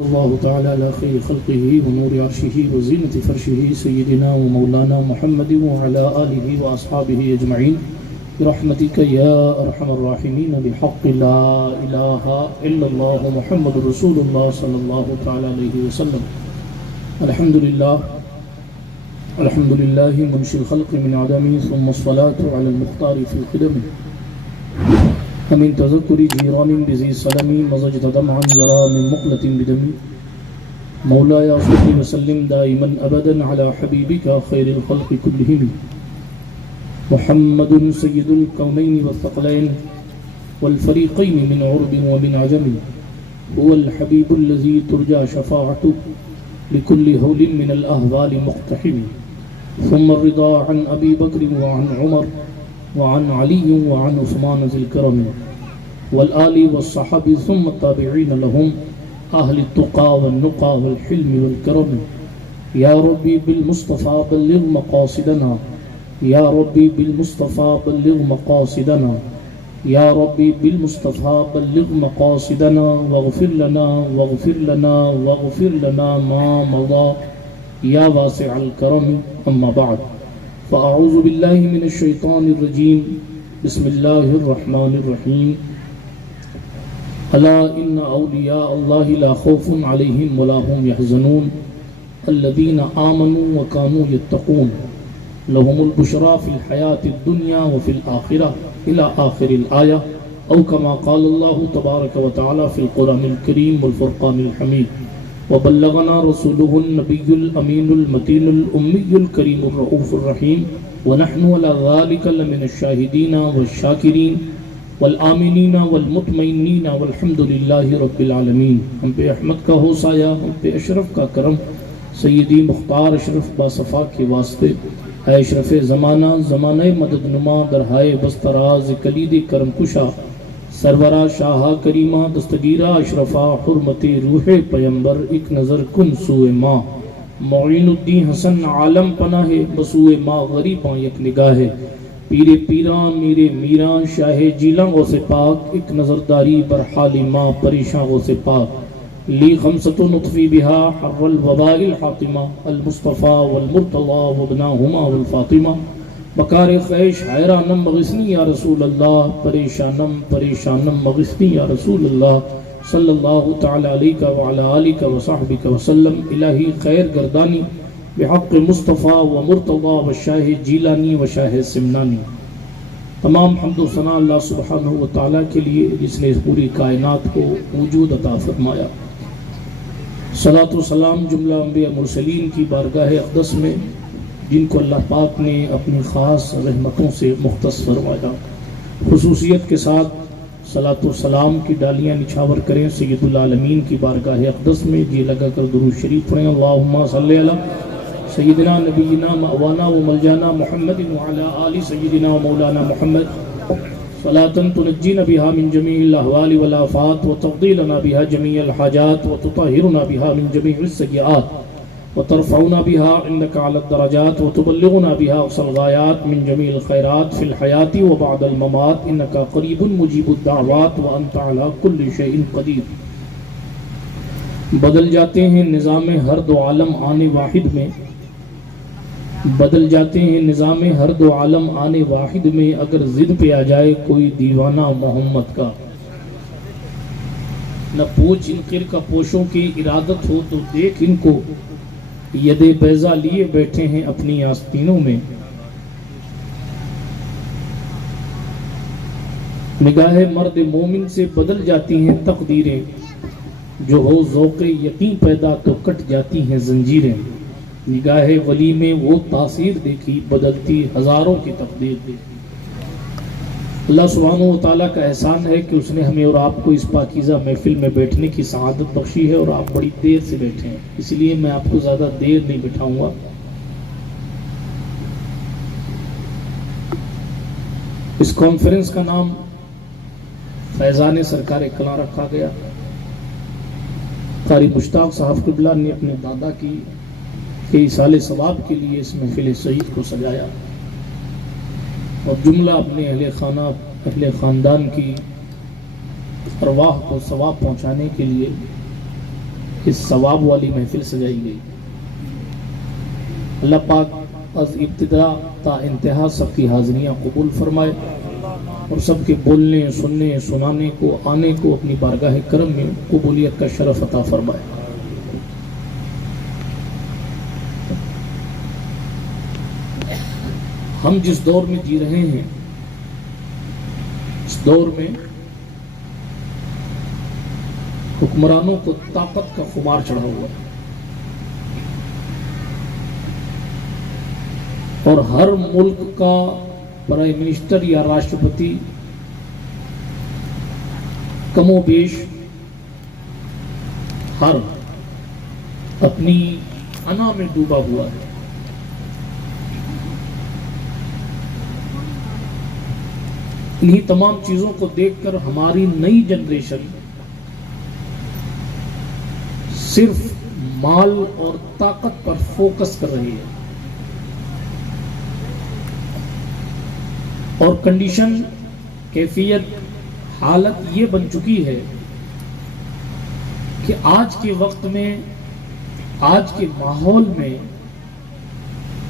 الله تعالى على خير خلقه ونور عرشه وزينة فرشه سيدنا ومولانا محمد وعلى آله وأصحابه أجمعين برحمتك يا أرحم الراحمين بحق لا إله إلا الله محمد رسول الله صلى الله تعالى عليه وسلم. الحمد لله منشي الخلق من عدمه ثم الصلاة على المختار في القدم ومن تذكر جيران بذي سلم مزجت دمعا يرى من مقلة بدمي مولاي صل وسلم دائما أبدا على حبيبك خير الخلق كلهم محمد سيد الكونين والثقلين والفريقين من عرب ومن عجم هو الحبيب الذي ترجى شفاعته لكل هول من الأهوال مقتحم. ثم الرضا عن أبي بكر وعن عمر وعن علي وعن عثمان ذي الكرم والآل والصحابة ثم التابعين لهم أهل التقى والنقى والحلم والكرم. يا ربي بالمصطفى بلغ مقاصدنا يا ربي بالمصطفى بلغ مقاصدنا يا ربي بالمصطفى بلغ مقاصدنا واغفر لنا واغفر لنا واغفر لنا ما مضى يا واسع الكرم. أما بعد فأعوذ بالله من الشيطان الرجيم بسم الله الرحمن الرحيم. ألا إن أولياء الله لا خوف عليهم ولا هم يحزنون الذين آمنوا وكانوا يتقون لهم البشرى في الحياة الدنيا وفي الآخرة إلى آخر الآية أو كما قال الله تبارك وتعالى في القرآن الكريم والفرقان الحميد. وبلغنا رسوله النبي الأمين المتين الأمي الكريم الرؤوف الرحيم ونحن على ذلك لمن الشاهدين والشاكرين والآمنین والمطمئنین والحمد للہ رب العالمین. ہم پہ احمد کا ہو سایہ، ہم پہ اشرف کا کرم، سیدی مختار اشرف باصفا کے واسطے، اے اشرف زمانہ زمانہ مدد نما درہائے بستراز کلید کرم کشا سرورہ شاہ کریمہ دستگیرہ اشرفہ حرمت روح پیمبر ایک نظر کن سوئے ماں معین الدین حسن عالم پناہ بسوئے ماں غریباں یک نگاہ پیرے پیران میرے میران شاہ جیلاں غوث پاک ایک نظرداری برحال ماں پریشاں غوث پاک لی خمسۃ نطفی بہا حر الوباء الحاطمہ المصطفیٰ والمرتضی وابناہما والفاطمہ بکار خیش حیرانم مغثنی یا رسول اللہ پریشانم پریشانم مغثنی یا رسول اللہ صلی اللہ تعالی علیہ وعلی آلہ وصحبہ وسلم. الہی خیر گردانی بحق مصطفیٰ و مرتضی و شاہ جیلانی و شاہ سمنانی. تمام حمد و ثنا اللہ سبحانہ و تعالیٰ کے لیے جس نے اس پوری کائنات کو وجود عطا فرمایا. صلاۃ و سلام جملہ انبیاء مرسلین کی بارگاہ اقدس میں جن کو اللہ پاک نے اپنی خاص رحمتوں سے مختص فرمایا. خصوصیت کے ساتھ صلاۃ و سلام کی ڈالیاں نچھاور کریں سید العالمین کی بارگاہ اقدس میں. جی لگا کر درود شریف پڑھیں. اللہم صلی علی سیدنا نبینا مأوانا و ملجانا محمد وعلی آل سیدنا و مولانا محمد صلاة تنجینا بها من جمیع الاحوال والآفات وتفضیلنا بها جمیع الحاجات وتطہرنا بها من جمیع السیئات وترفعنا بها عندك على الدرجات وتبلغنا بها أقصى الغايات من جميع الخيرات في الحياة وبعد الممات إنك قريب مجيب الدعوات وأنت على كل شيء قدير. بدل جاتے ہیں نظام ہر دو عالم آنے واحد میں، بدل جاتے ہیں نظام ہر دو عالم آنے واحد میں، اگر ضد پہ آ جائے کوئی دیوانہ محمد کا. نہ پوچھ ان قرقہ پوشوں کی ارادت ہو تو دیکھ ان کو، ید بیضا لیے بیٹھے ہیں اپنی آستینوں میں. نگاہ مرد مومن سے بدل جاتی ہیں تقدیریں، جو ہو ذوق یقین پیدا تو کٹ جاتی ہیں زنجیریں. نگاہ ولی میں وہ تاثیر دیکھی بدلتی ہزاروں کی تقدیر دیکھی. اللہ سبحانہ و تعالیٰ کا احسان ہے کہ اس نے ہمیں اور آپ کو اس پاکیزہ محفل میں بیٹھنے کی سعادت بخشی ہے اور آپ بڑی دیر سے بیٹھے ہیں، اس لیے میں آپ کو زیادہ دیر نہیں بٹھاؤں گا. اس کانفرنس کا نام فیضان سرکار کلاں رکھا گیا. قاری مشتاق صاحب قبلہ نے اپنے دادا کی ایصال ثواب کے لیے اس محفل سعید کو سجایا اور جملہ اپنے اہل خانہ اہل خاندان کی ارواح کو ثواب پہنچانے کے لیے کہ ثواب والی محفل سجائی گئی. اللہ پاک از ابتدا تا انتہا سب کی حاضریاں قبول فرمائے اور سب کے بولنے سننے سنانے کو آنے کو اپنی بارگاہ کرم میں قبولیت کا شرف عطا فرمائے. ہم جس دور میں جی رہے ہیں اس دور میں حکمرانوں کو طاقت کا خمار چڑھا ہوا ہے اور ہر ملک کا پرائم منسٹر یا راشٹرپتی کم و بیش ہر اپنی انا میں ڈوبا ہوا ہے. انہی تمام چیزوں کو دیکھ کر ہماری نئی جنریشن صرف مال اور طاقت پر فوکس کر رہی ہے اور کنڈیشن کیفیت حالت یہ بن چکی ہے کہ آج کے وقت میں آج کے ماحول میں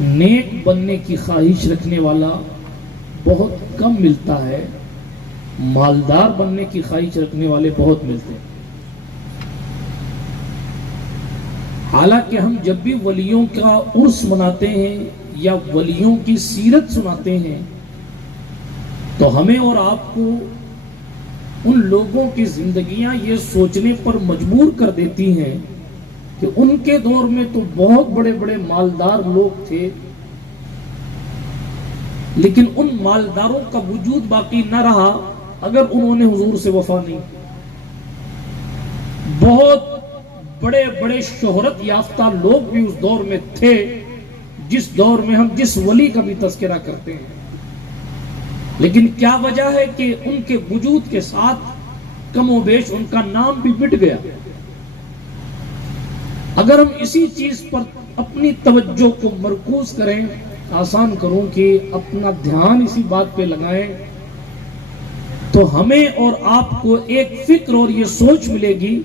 نیک بننے کی خواہش رکھنے والا بہت کم ملتا ہے، مالدار بننے کی خواہش رکھنے والے بہت ملتے ہیں. حالانکہ ہم جب بھی ولیوں کا عرس مناتے ہیں یا ولیوں کی سیرت سناتے ہیں تو ہمیں اور آپ کو ان لوگوں کی زندگیاں یہ سوچنے پر مجبور کر دیتی ہیں کہ ان کے دور میں تو بہت بڑے بڑے مالدار لوگ تھے، لیکن ان مالداروں کا وجود باقی نہ رہا اگر انہوں نے حضور سے وفا نہیں. بہت بڑے بڑے شہرت یافتہ لوگ بھی اس دور میں تھے جس دور میں ہم جس ولی کا بھی تذکرہ کرتے ہیں، لیکن کیا وجہ ہے کہ ان کے وجود کے ساتھ کم و بیش ان کا نام بھی مٹ گیا. اگر ہم اسی چیز پر اپنی توجہ کو مرکوز کریں، آسان کروں کہ اپنا دھیان اسی بات پہ لگائیں، تو ہمیں اور آپ کو ایک فکر اور یہ سوچ ملے گی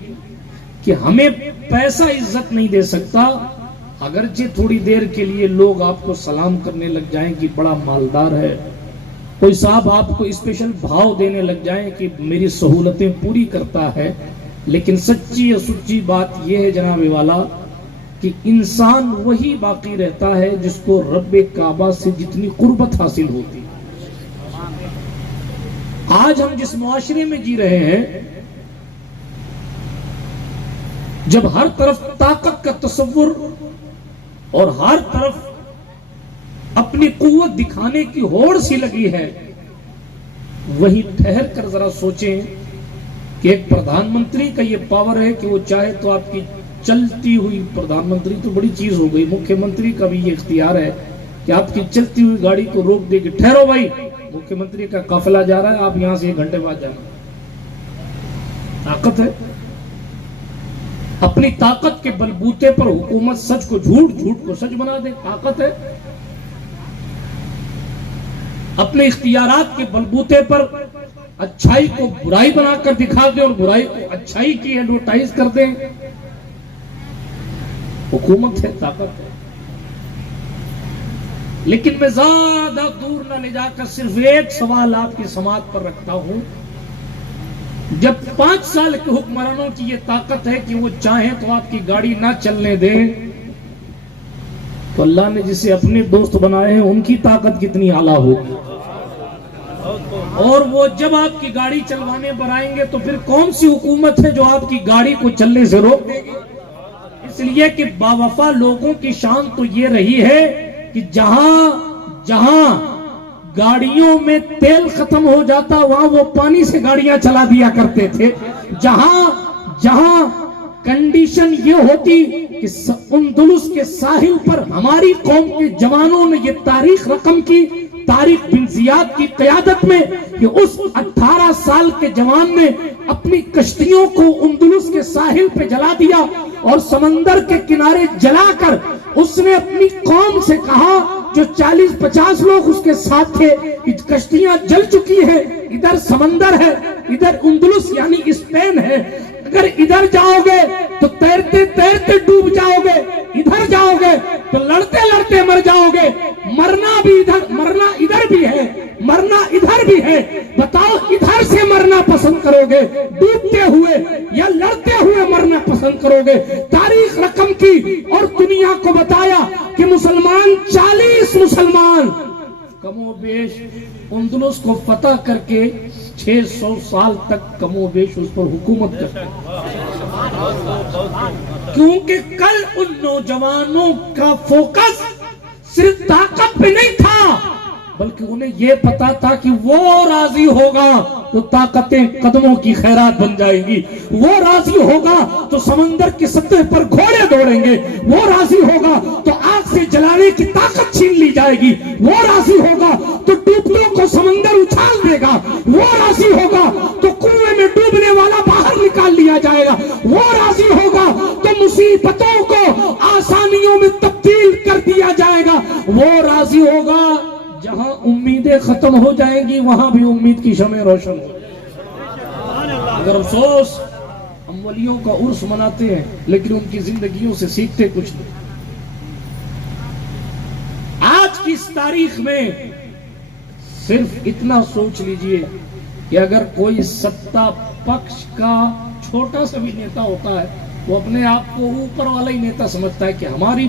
کہ ہمیں پیسہ عزت نہیں دے سکتا. اگرچہ تھوڑی دیر کے لیے لوگ آپ کو سلام کرنے لگ جائیں کہ بڑا مالدار ہے، کوئی صاحب آپ کو اسپیشل بھاؤ دینے لگ جائیں کہ میری سہولتیں پوری کرتا ہے، لیکن سچی اور سچی بات یہ ہے جناب والا کہ انسان وہی باقی رہتا ہے جس کو رب کعبہ سے جتنی قربت حاصل ہوتی. آج ہم جس معاشرے میں جی رہے ہیں، جب ہر طرف طاقت کا تصور اور ہر طرف اپنی قوت دکھانے کی ہوڑ سی لگی ہے، وہی ٹھہر کر ذرا سوچیں کہ ایک پردھان منتری کا یہ پاور ہے کہ وہ چاہے تو آپ کی چلتی ہوئی، پردھان منتری تو بڑی چیز ہو گئی، مکھیہ منتری کا بھی یہ اختیار ہے کہ آپ کی چلتی ہوئی گاڑی کو روک دے کہ ٹھہرو بھائی، مکھیہ منتری کا قافلہ جا رہا ہے، آپ یہاں سے 1 گھنٹے بعد جانا. طاقت ہے. اپنی طاقت کے بلبوتے پر حکومت سچ کو جھوٹ، جھوٹ کو سچ بنا دے. طاقت ہے. اپنے اختیارات کے بلبوتے پر اچھائی کو برائی بنا کر دکھا دیں اور برائی کو اچھائی کی ایڈورٹائز کر دیں. حکومت ہے، طاقت ہے. لیکن میں زیادہ دور نہ لے جا کر صرف ایک سوال آپ کی سماعت پر رکھتا ہوں. جب 5 سال کے حکمرانوں کی یہ طاقت ہے کہ وہ چاہیں تو آپ کی گاڑی نہ چلنے دیں، تو اللہ نے جسے اپنے دوست بنائے ہیں ان کی طاقت کتنی اعلیٰ ہوگی. اور وہ جب آپ کی گاڑی چلوانے پر آئیں گے تو پھر کون سی حکومت ہے جو آپ کی گاڑی کو چلنے سے روک دے گی؟ اس لیے کہ باوفا لوگوں کی شان تو یہ رہی ہے کہ جہاں گاڑیوں میں تیل ختم ہو جاتا وہاں وہ پانی سے گاڑیاں چلا دیا کرتے تھے. جہاں کنڈیشن یہ ہوتی کہ اندلس کے ساحل پر ہماری قوم کے جوانوں نے یہ تاریخ رقم کی، طارق بن زیاد کی قیادت میں، کہ اس 18 سال کے جوان نے اپنی کشتیوں کو اندلس کے ساحل پہ جلا دیا اور سمندر کے کنارے جلا کر اس نے اپنی قوم سے کہا جو 40-50 لوگ اس کے ساتھ تھے کہ کشتیاں جل چکی ہیں، ادھر سمندر ہے، ادھر اندلس یعنی اسپین ہے، اگر ادھر جاؤ گے تو تیرتے تیرتے ڈوب جاؤ گے، ادھر جاؤ گے تو لڑتے لڑتے مر جاؤ گے، مرنا بھی ادھر، مرنا ادھر بھی ہے، مرنا ادھر بھی ہے، بتاؤ ادھر سے مرنا پسند کرو گے ڈوبتے ہوئے یا لڑتے ہوئے مرنا پسند کرو گے؟ تاریخ رقم کی اور دنیا کو بتایا کہ مسلمان 40 مسلمان کم و بیش اندلس کو فتح کر کے 600 سال تک کم و بیش اس پر حکومت کرتے، کیونکہ کل ان نوجوانوں کا فوکس صرف طاقت پہ نہیں تھا، بلکہ انہیں یہ پتا تھا کہ وہ راضی ہوگا تو طاقتیں قدموں کی خیرات بن جائیں گی، وہ راضی ہوگا تو سمندر کی سطح پر گھوڑے دوڑیں گے، وہ راضی ہوگا تو آگ سے جلانے کی طاقت چھین لی جائے گی، وہ راضی ہوگا تو ڈوبتوں کو سمندر اچھال دے گا، وہ راضی ہوگا تو کنویں میں ڈوبنے والا باہر نکال لیا جائے گا، وہ راضی ہوگا تو مصیبتوں کو آسانیوں میں تبدیل کر دیا جائے گا، وہ راضی ہوگا جہاں امیدیں ختم ہو جائیں گی وہاں بھی امید کی شمع روشن ہو جائے گی۔ اگر افسوس ہم ولیوں کا عرس مناتے ہیں لیکن ان کی زندگیوں سے سیکھتے کچھ نہیں۔ آج کی اس تاریخ میں صرف اتنا سوچ لیجئے کہ اگر کوئی ستہ پکش کا چھوٹا سا بھی نیتا ہوتا ہے وہ اپنے آپ کو اوپر والا ہی نیتا سمجھتا ہے کہ ہماری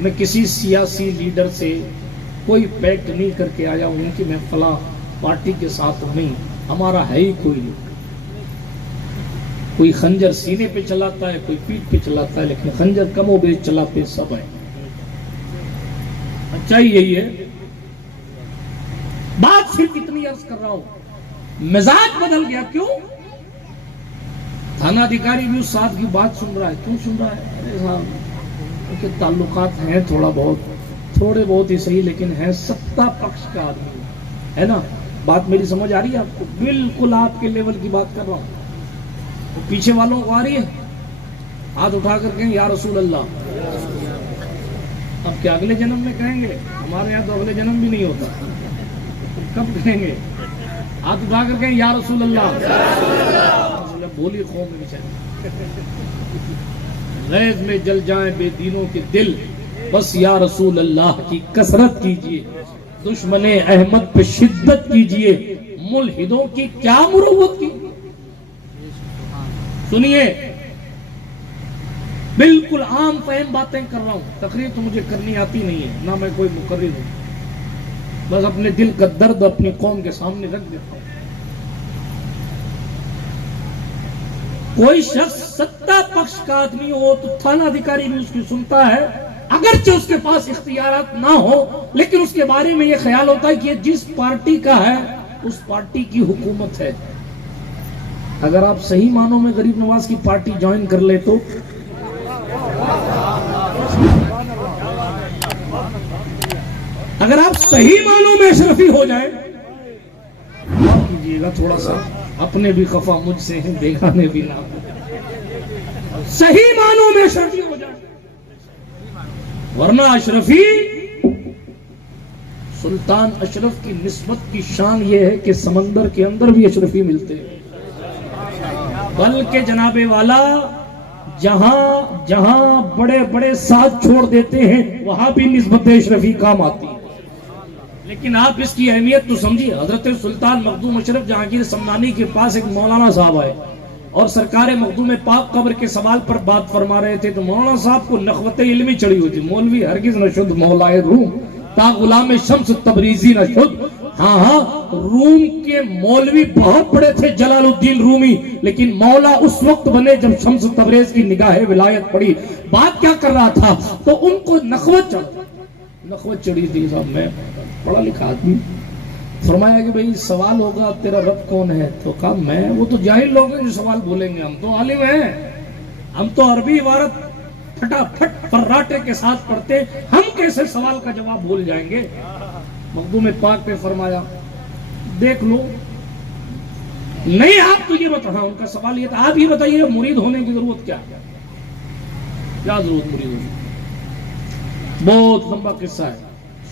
میں کسی سیاسی لیڈر سے کوئی پیکٹ نہیں کر کے آیا ہوں کہ میں فلاں پارٹی کے ساتھ ہوں، نہیں، ہمارا ہے ہی کوئی نہیں۔ کوئی خنجر سینے پہ چلاتا ہے، کوئی پیٹھ پہ چلاتا ہے، لیکن خنجر کم و بیش چلاتے سب ہیں۔ اچھا یہی ہے، بات صرف اتنی عرض کر رہا ہوں، مزاج بدل گیا۔ کیوں؟ تھانہ ادھیکاری بھی اس ساتھ کی بات سن رہا ہے۔ کیوں سن رہا ہے؟ ارے صاحب کہ تعلقات ہیں تھوڑے بہت ہی صحیح، لیکن ہے ستہ پکش کا آدمی ہے نا۔ بات میری سمجھ آ رہی ہے آپ کو؟ بالکل آپ کے لیول کی بات کر رہا ہوں۔ پیچھے والوں کو آ رہی ہے؟ ہاتھ اٹھا کر کہیں یا رسول اللہ۔ اب کیا اگلے جنم میں کہیں گے؟ ہمارے یہاں تو اگلے جنم بھی نہیں ہوتا، کب کہیں گے؟ ہاتھ اٹھا کر کہیں یا رسول اللہ۔ بولی قوم میں غیظ میں جل جائیں بے دینوں کے دل، بس یا رسول اللہ کی کثرت کیجئے، دشمن احمد پہ شدت کیجئے، ملحدوں کی کیا مروت کی۔ سنیے، بالکل عام فہم باتیں کر رہا ہوں، تقریر تو مجھے کرنی آتی نہیں ہے، نہ میں کوئی مقرر ہوں، بس اپنے دل کا درد اپنی قوم کے سامنے رکھ دیتا ہوں۔ کوئی شخص ستہ پکش کا آدمی ہو تو تھانہ ادھیکاری بھی اس کی سنتا ہے، اگرچہ اس کے پاس اختیارات نہ ہو، لیکن اس کے بارے میں یہ خیال ہوتا ہے کہ یہ جس پارٹی کا ہے اس پارٹی کی حکومت ہے۔ اگر آپ صحیح معنوں میں غریب نواز کی پارٹی جوائن کر لے تو اگر آپ صحیح معنوں میں اشرفی ہو جائیں، معاف کیجیے گا تھوڑا سا، اپنے بھی خفا مجھ سے ہیں، بیگانے بھی نہ، صحیح معنوں میں اشرفی ہو جائے، ورنہ اشرفی، سلطان اشرف کی نسبت کی شان یہ ہے کہ سمندر کے اندر بھی اشرفی ملتے ہیں، بلکہ جناب والا جہاں بڑے بڑے ساتھ چھوڑ دیتے ہیں وہاں بھی نسبت اشرفی کام آتی ہے۔ لیکن آپ اس کی اہمیت تو سمجھیے، حضرت سلطان مخدوم اشرف جہانگیر سمنانی کے پاس ایک مولانا صاحب آئے اور سرکار مخدوم پاک قبر کے سوال پر بات فرما رہے تھے، تو مولانا صاحب کو نخوت علمی چڑھی ہوئی تھی، مولوی ہرگز نہ شد مولائے روم تا غلام شمس تبریزی نہ شد۔ ہاں روم کے مولوی بہت بڑے تھے، جلال الدین رومی، لیکن مولا اس وقت بنے جب شمس تبریز کی نگاہ ولایت پڑی۔ بات کیا کر رہا تھا تو ان کو نخوت چڑھی تھی۔ صاحب میں پڑھا لکھا آدمی، فرمایا کہ بھئی سوال ہوگا تیرا رب کون ہے؟ تو کہا میں، وہ تو جاہل لوگ ہیں جو سوال بولیں گے، ہم تو عالم ہیں، ہم تو عربی عبارت پھٹا پھٹ فراٹے کے ساتھ پڑھتے، ہم کیسے سوال کا جواب بھول جائیں گے؟ مخدوم پاک پہ فرمایا دیکھ لو، نہیں آپ تو یہ بتا، ہاں ان کا سوال یہ تھا، آپ یہ بتائیے مرید ہونے کی ضرورت کیا ہے؟ کیا ضرورت مرید ہونے کی؟ بہت لمبا قصہ ہے،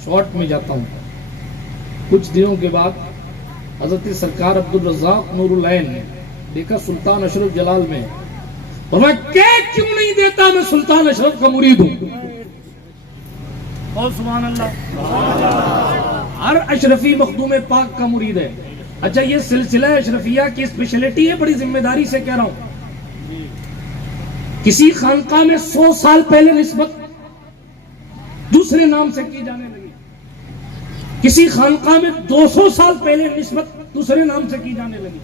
شارٹ میں جاتا ہوں۔ کچھ دنوں کے بعد حضرت سرکار عبدالرزاق نور العین نے دیکھا سلطان اشرف جلال میں اور میں کیک کیوں نہیں دیتا؟ میں سلطان اشرف کا مرید ہوں. اور سبحان اللہ، ہر اشرفی مخدوم پاک کا مرید ہے. اچھا یہ سلسلہ اشرفیہ کی اسپیشلٹی ہے، بڑی ذمہ داری سے کہہ رہا ہوں. کسی خانقاہ میں 100 سال پہلے نسبت دوسرے نام سے کی جانے لگی، کسی خانقاہ میں 200 سال پہلے نسبت دوسرے نام سے کی جانے لگی،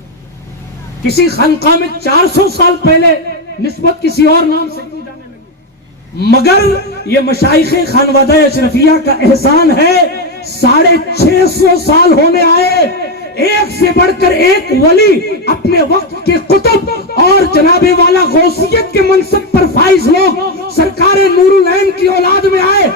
کسی خانقاہ میں 400 سال پہلے نسبت کسی اور نام سے کی جانے لگی. مگر یہ مشائخ خانوادہ اشرفیہ کا احسان ہے، 650 سال ہونے آئے، ایک سے بڑھ کر ایک ولی اپنے وقت کے قطب اور جناب والا غوثیت کے منصب پر فائز لوگ سرکار نور العین کی اولاد میں آئے،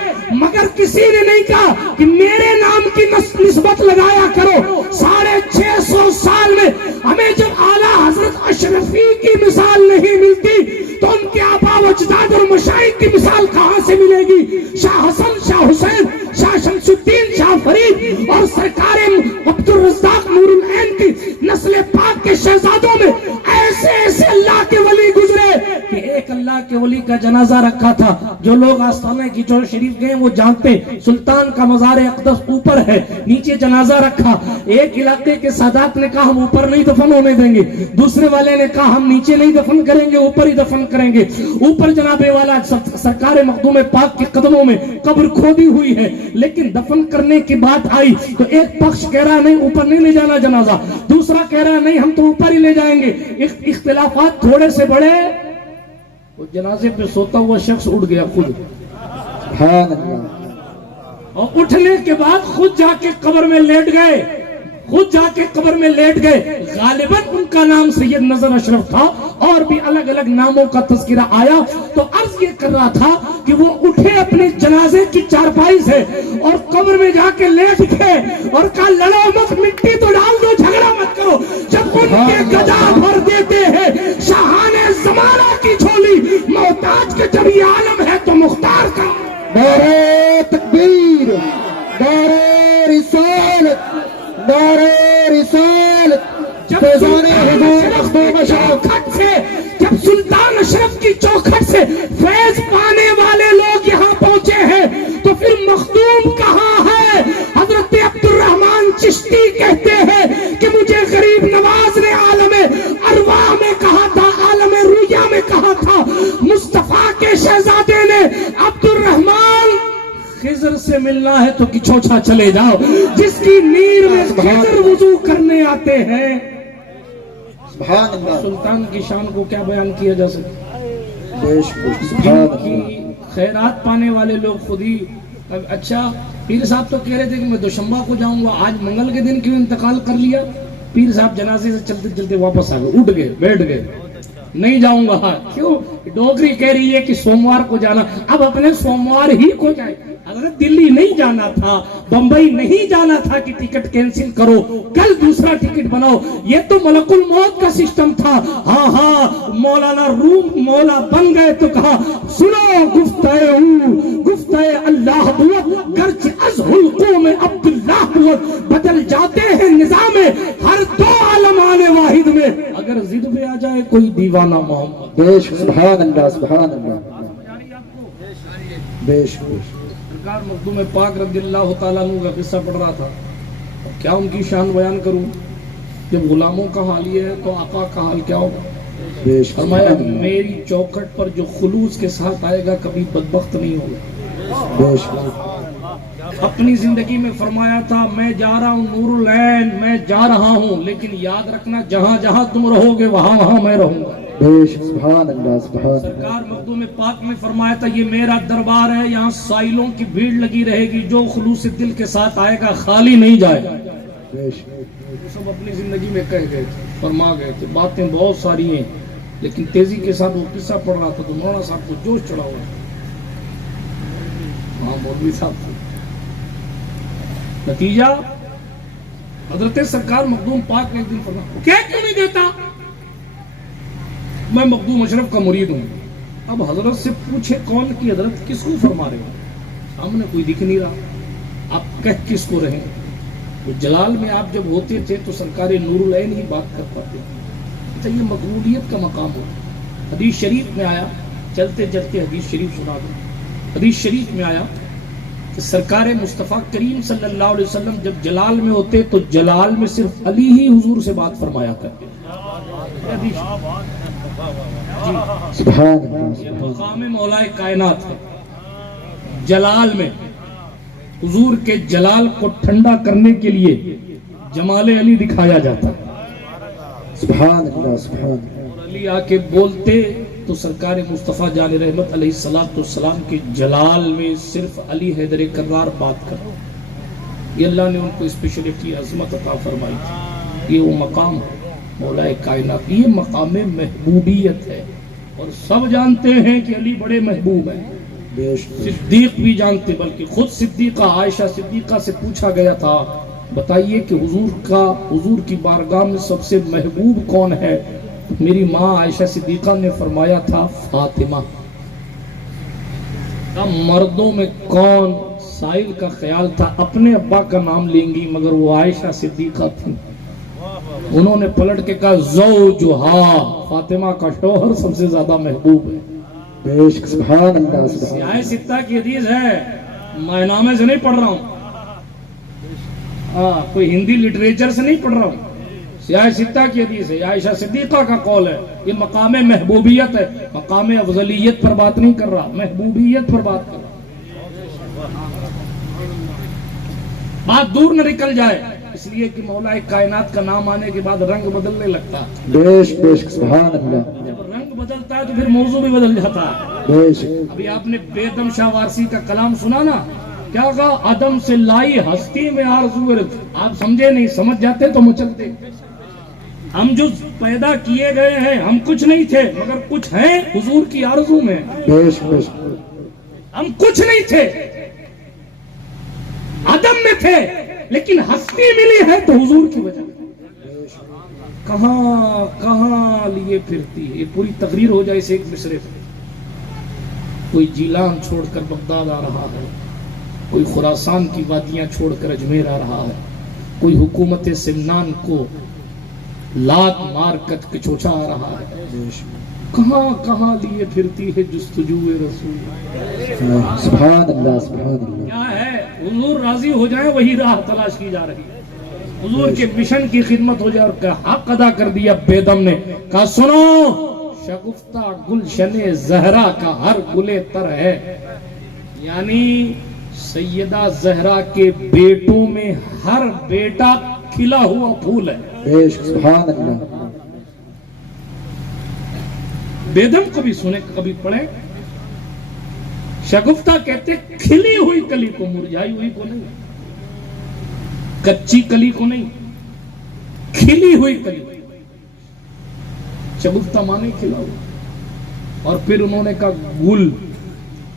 مگر کسی نے نہیں کہا کہ میرے نام کی نسبت لگایا کرو. 650 سال میں ہمیں جب اعلیٰ حضرت اشرفی کی مثال نہیں ملتی تو ان کے آبا و اجداد اور مشائخ کی مثال کہاں سے ملے گی؟ شاہ حسن، شاہ حسین، شاہ شمس الدین، شاہ فرید اور سرکار عبد الرزاق نور العین کی نسل پاک کے شہزادوں میں ایسے ایسے اللہ کے ولی گزرے کہ ایک اللہ کے ولی کا جنازہ رکھا تھا. جو لوگ آستانہ کی چور شریف گئے وہ جانتے، سلطان کا مزار اقدس اوپر ہے، نیچے جنازہ رکھا. ایک علاقے کے سادات نے کہا ہم اوپر نہیں دفن ہونے دیں گے، دوسرے والے نے کہا ہم نیچے نہیں دفن کریں گے، اوپر ہی دفن کریں گے. اوپر جناب والا سرکار مخدوم پاک کے قدموں میں قبر کھودی ہوئی ہے، لیکن دفن کرنے کی بات آئی تو ایک پخش کہہ رہا نہیں اوپر نہیں لے جانا جنازہ، دوسرا کہہ رہا نہیں ہم تو اوپر ہی لے جائیں گے. اختلافات تھوڑے سے بڑے، وہ جنازے پہ سوتا ہوا شخص اٹھ گیا خود، سبحان اللہ، اور اٹھنے کے بعد خود جا کے قبر میں لیٹ گئے، خود جا کے قبر میں لیٹ گئے. غالباً ان کا نام سید نظر اشرف تھا، اور بھی الگ الگ ناموں کا تذکرہ آیا. تو عرض یہ کر رہا تھا کہ وہ اٹھے اپنے جنازے کی چارپائی سے اور قبر میں جا کے لیٹ گئے اور کہا لڑو مت، مٹی تو ڈال دو، جھگڑا مت کرو. جب ان کے گدا بھر دیتے ہیں شاہان زمانہ کی جھولی، محتاج کے جب یہ عالم ہے تو مختار کا. نعرہ تکبیر، نعرہ رسالت، نعرہ رسالت. جب سلطان اشرف کی چوکھٹ سے فیض پانے والے لوگ یہاں پہنچے ہیں تو پھر مخدوم کہاں ہے؟ حضرت عبد الرحمن چشتی کہتے ہیں کہ مجھے غریب نواز نے عالم ارواح میں کہا تھا، عالم رویہ میں کہا تھا، مصطفیٰ کے شہزادے نے عبد الرحمن خضر سے ملنا ہے تو کچھوچا چلے جاؤ. جس کی نیر میں خضر وضو کرنے آتے ہیں. سبحان اللہ، سلطان کی شان کو کیا بیان کیا جا سکتا؟ سبحان کی اللہ. خیرات پانے والے لوگ خود ہی. اچھا پیر صاحب تو کہہ رہے تھے کہ میں دوشمبہ کو جاؤں گا، آج منگل کے دن کیوں انتقال کر لیا؟ پیر صاحب جنازے سے چلتے چلتے واپس آ گئے، اٹھ گئے، بیٹھ گئے، نہیں جاؤں گا. کیوں؟ ڈوگری کہہ رہی ہے کہ سوموار کو جانا. اب اپنے سوموار ہی کو جائے. حضرت دلی نہیں جانا تھا، بمبئی نہیں جانا تھا کہ ٹکٹ کینسل کرو، کل دوسرا ٹکٹ بناؤ. یہ تو ملک الموت کا سسٹم تھا. ہاں ہاں مولانا روم مولا بن گئے تو کہا سنو گفتہ اللہ بوت گرچ از حلقوں میں عبداللہ بوت. بدل جاتے ہیں نظام ہر دو عالم آنے واحد میں، اگر ضد پہ آ جائے کوئی دیوانہ محمد. بیش سبحان اللہ، سبحان اللہ، بیش. سرکار مخدوم پاک رضی اللہ تعالیٰ عنہ کا قصہ پڑھ رہا تھا. کیا ان کی شان بیان کروں؟ جب غلاموں کا حال یہ ہے تو آقا کا حال کیا ہوگا؟ فرمایا میری چوکھٹ پر جو خلوص کے ساتھ آئے گا کبھی بدبخت نہیں ہوگا. اپنی زندگی میں فرمایا تھا میں جا رہا ہوں نور العین، میں جا رہا ہوں، لیکن یاد رکھنا جہاں جہاں تم رہو گے وہاں وہاں میں رہوں گا. سبحان اللہ، سبحان. سرکار مخدوم پاک نے فرمایا تھا یہ میرا دربار ہے، یہاں سائلوں کی بھیڑ لگی رہے گی، جو خلوص دل کے ساتھ آئے گا خالی نہیں جائے گا. سب اپنی زندگی میں کہہ گئے تھے، فرما گئے تھے. باتیں بہت ساری ہیں لیکن تیزی کے ساتھ وہ قصہ پڑھ رہا تھا تو مولانا صاحب کو جوش چڑھا ہوا. ہاں مولوی صاحب کو نتیجہ حضرت سرکار مخدوم پاک نے ایک دن فرمایا کیا کیوں نہیں دیتا؟ میں مخدوم اشرف کا مرید ہوں. اب حضرت سے پوچھے کون کی حضرت کس کو فرما رہے ہو؟ سامنے کوئی دکھ نہیں رہا، آپ کہہ کس کو رہے؟ تو جلال میں آپ جب ہوتے تھے تو سرکار نور العین ہی بات کر پاتے. اچھا یہ مقبولیت کا مقام ہو، حدیث شریف میں آیا، چلتے چلتے حدیث شریف سنا دوں، حدیث شریف میں آیا کہ سرکار مصطفیٰ کریم صلی اللہ علیہ وسلم جب جلال میں ہوتے تو جلال میں صرف علی ہی حضور سے بات فرمایا کرتے. سبحان اللہ. یہ مقام مولا کائنات ہے. جلال میں حضور کے جلال کو ٹھنڈا کرنے کے لیے جمال علی دکھایا جاتا. سبحان اللہ. سبحان اللہ. اور علی آ کے بولتے تو سرکار مصطفیٰ جان رحمت علیہ السلام کے جلال میں صرف علی حیدر کرار بات کر. یہ اللہ نے ان کو اسپیشلٹی عظمت عطا فرمائی تھی. یہ وہ مقام مولا کائنات، یہ مقام محبوبیت ہے. اور سب جانتے ہیں کہ علی بڑے محبوب ہیں، صدیق بھی جانتے، بلکہ خود صدیقہ عائشہ صدیقہ سے پوچھا گیا تھا بتائیے کہ حضور کی بارگاہ میں سب سے محبوب کون ہے؟ میری ماں عائشہ صدیقہ نے فرمایا تھا فاطمہ. مردوں میں کون سائل کا خیال تھا اپنے ابا کا نام لیں گی، مگر وہ عائشہ صدیقہ تھی. انہوں نے پلٹ کے کہا زوجہا، فاطمہ کا شوہر سب سے زیادہ محبوب ہے. سبحان اللہ. سیاہ ستہ کی حدیث ہے، میں نامے سے نہیں پڑھ رہا ہوں، کوئی ہندی لٹریچر سے نہیں پڑھ رہا ہوں. سیاہ ستہ کی حدیث ہے، عائشہ صدیقہ کا قول ہے. یہ مقام محبوبیت ہے، مقام افضلیت پر بات نہیں کر رہا، محبوبیت پر بات کر رہا. بات دور نہ نکل جائے، اس لیے کہ مولا کائنات کا نام آنے کے بعد رنگ بدلنے لگتا ہے. سبحان اللہ. جب رنگ بدلتا ہے تو پھر موضوع بھی بدل جاتا ہے. ابھی آپ نے بیدم شاہ وارسی کا کلام سنا نا، کیا کہا؟ عدم سے لائی ہستی میں آرزو. آپ سمجھے نہیں، سمجھ جاتے تو مچلتے. ہم جو پیدا کیے گئے ہیں، ہم کچھ نہیں تھے مگر کچھ ہیں حضور کی آرزو میں. ہم کچھ نہیں تھے، عدم میں تھے، لیکن ہستی ملی ہے تو حضور کی وجہ. کہاں کہاں لیے پھرتی ہے. یہ پوری تقریر ہو جائے اس ایک مصرے پر. کوئی جیلان چھوڑ کر بغداد آ رہا ہے، کوئی خراسان کی وادیاں چھوڑ کر اجمیر آ رہا ہے، کوئی حکومت سمنان کو لات مار کر کچوچا آ رہا ہے. کہاں کہاں لیے پھرتی ہے جستجوئے رسول. سبحان اللہ. سبحان اللہ. کیا ہے؟ حضور راضی ہو جائیں وہی راہ تلاش کی جا رہی ہے. حضور کے مشن کی خدمت ہو جائے اور کیا حق ادا کر دیا. بیدم نے کہا سنو، شگفتہ گلشن زہرا کا ہر گلے تر ہے. یعنی سیدہ زہرا کے بیٹوں میں ہر بیٹا کھلا ہوا پھول ہے. سبحان اللہ. بیدم کو بھی سنے، کبھی پڑھیں. شگفتہ کہتے کھلی ہوئی کلی کو، مرجھائی ہوئی کو نہیں، کچی کلی کو نہیں، کھلی ہوئی کلی. شگفتہ مانے کھلا ہوا. اور پھر انہوں نے کہا گل،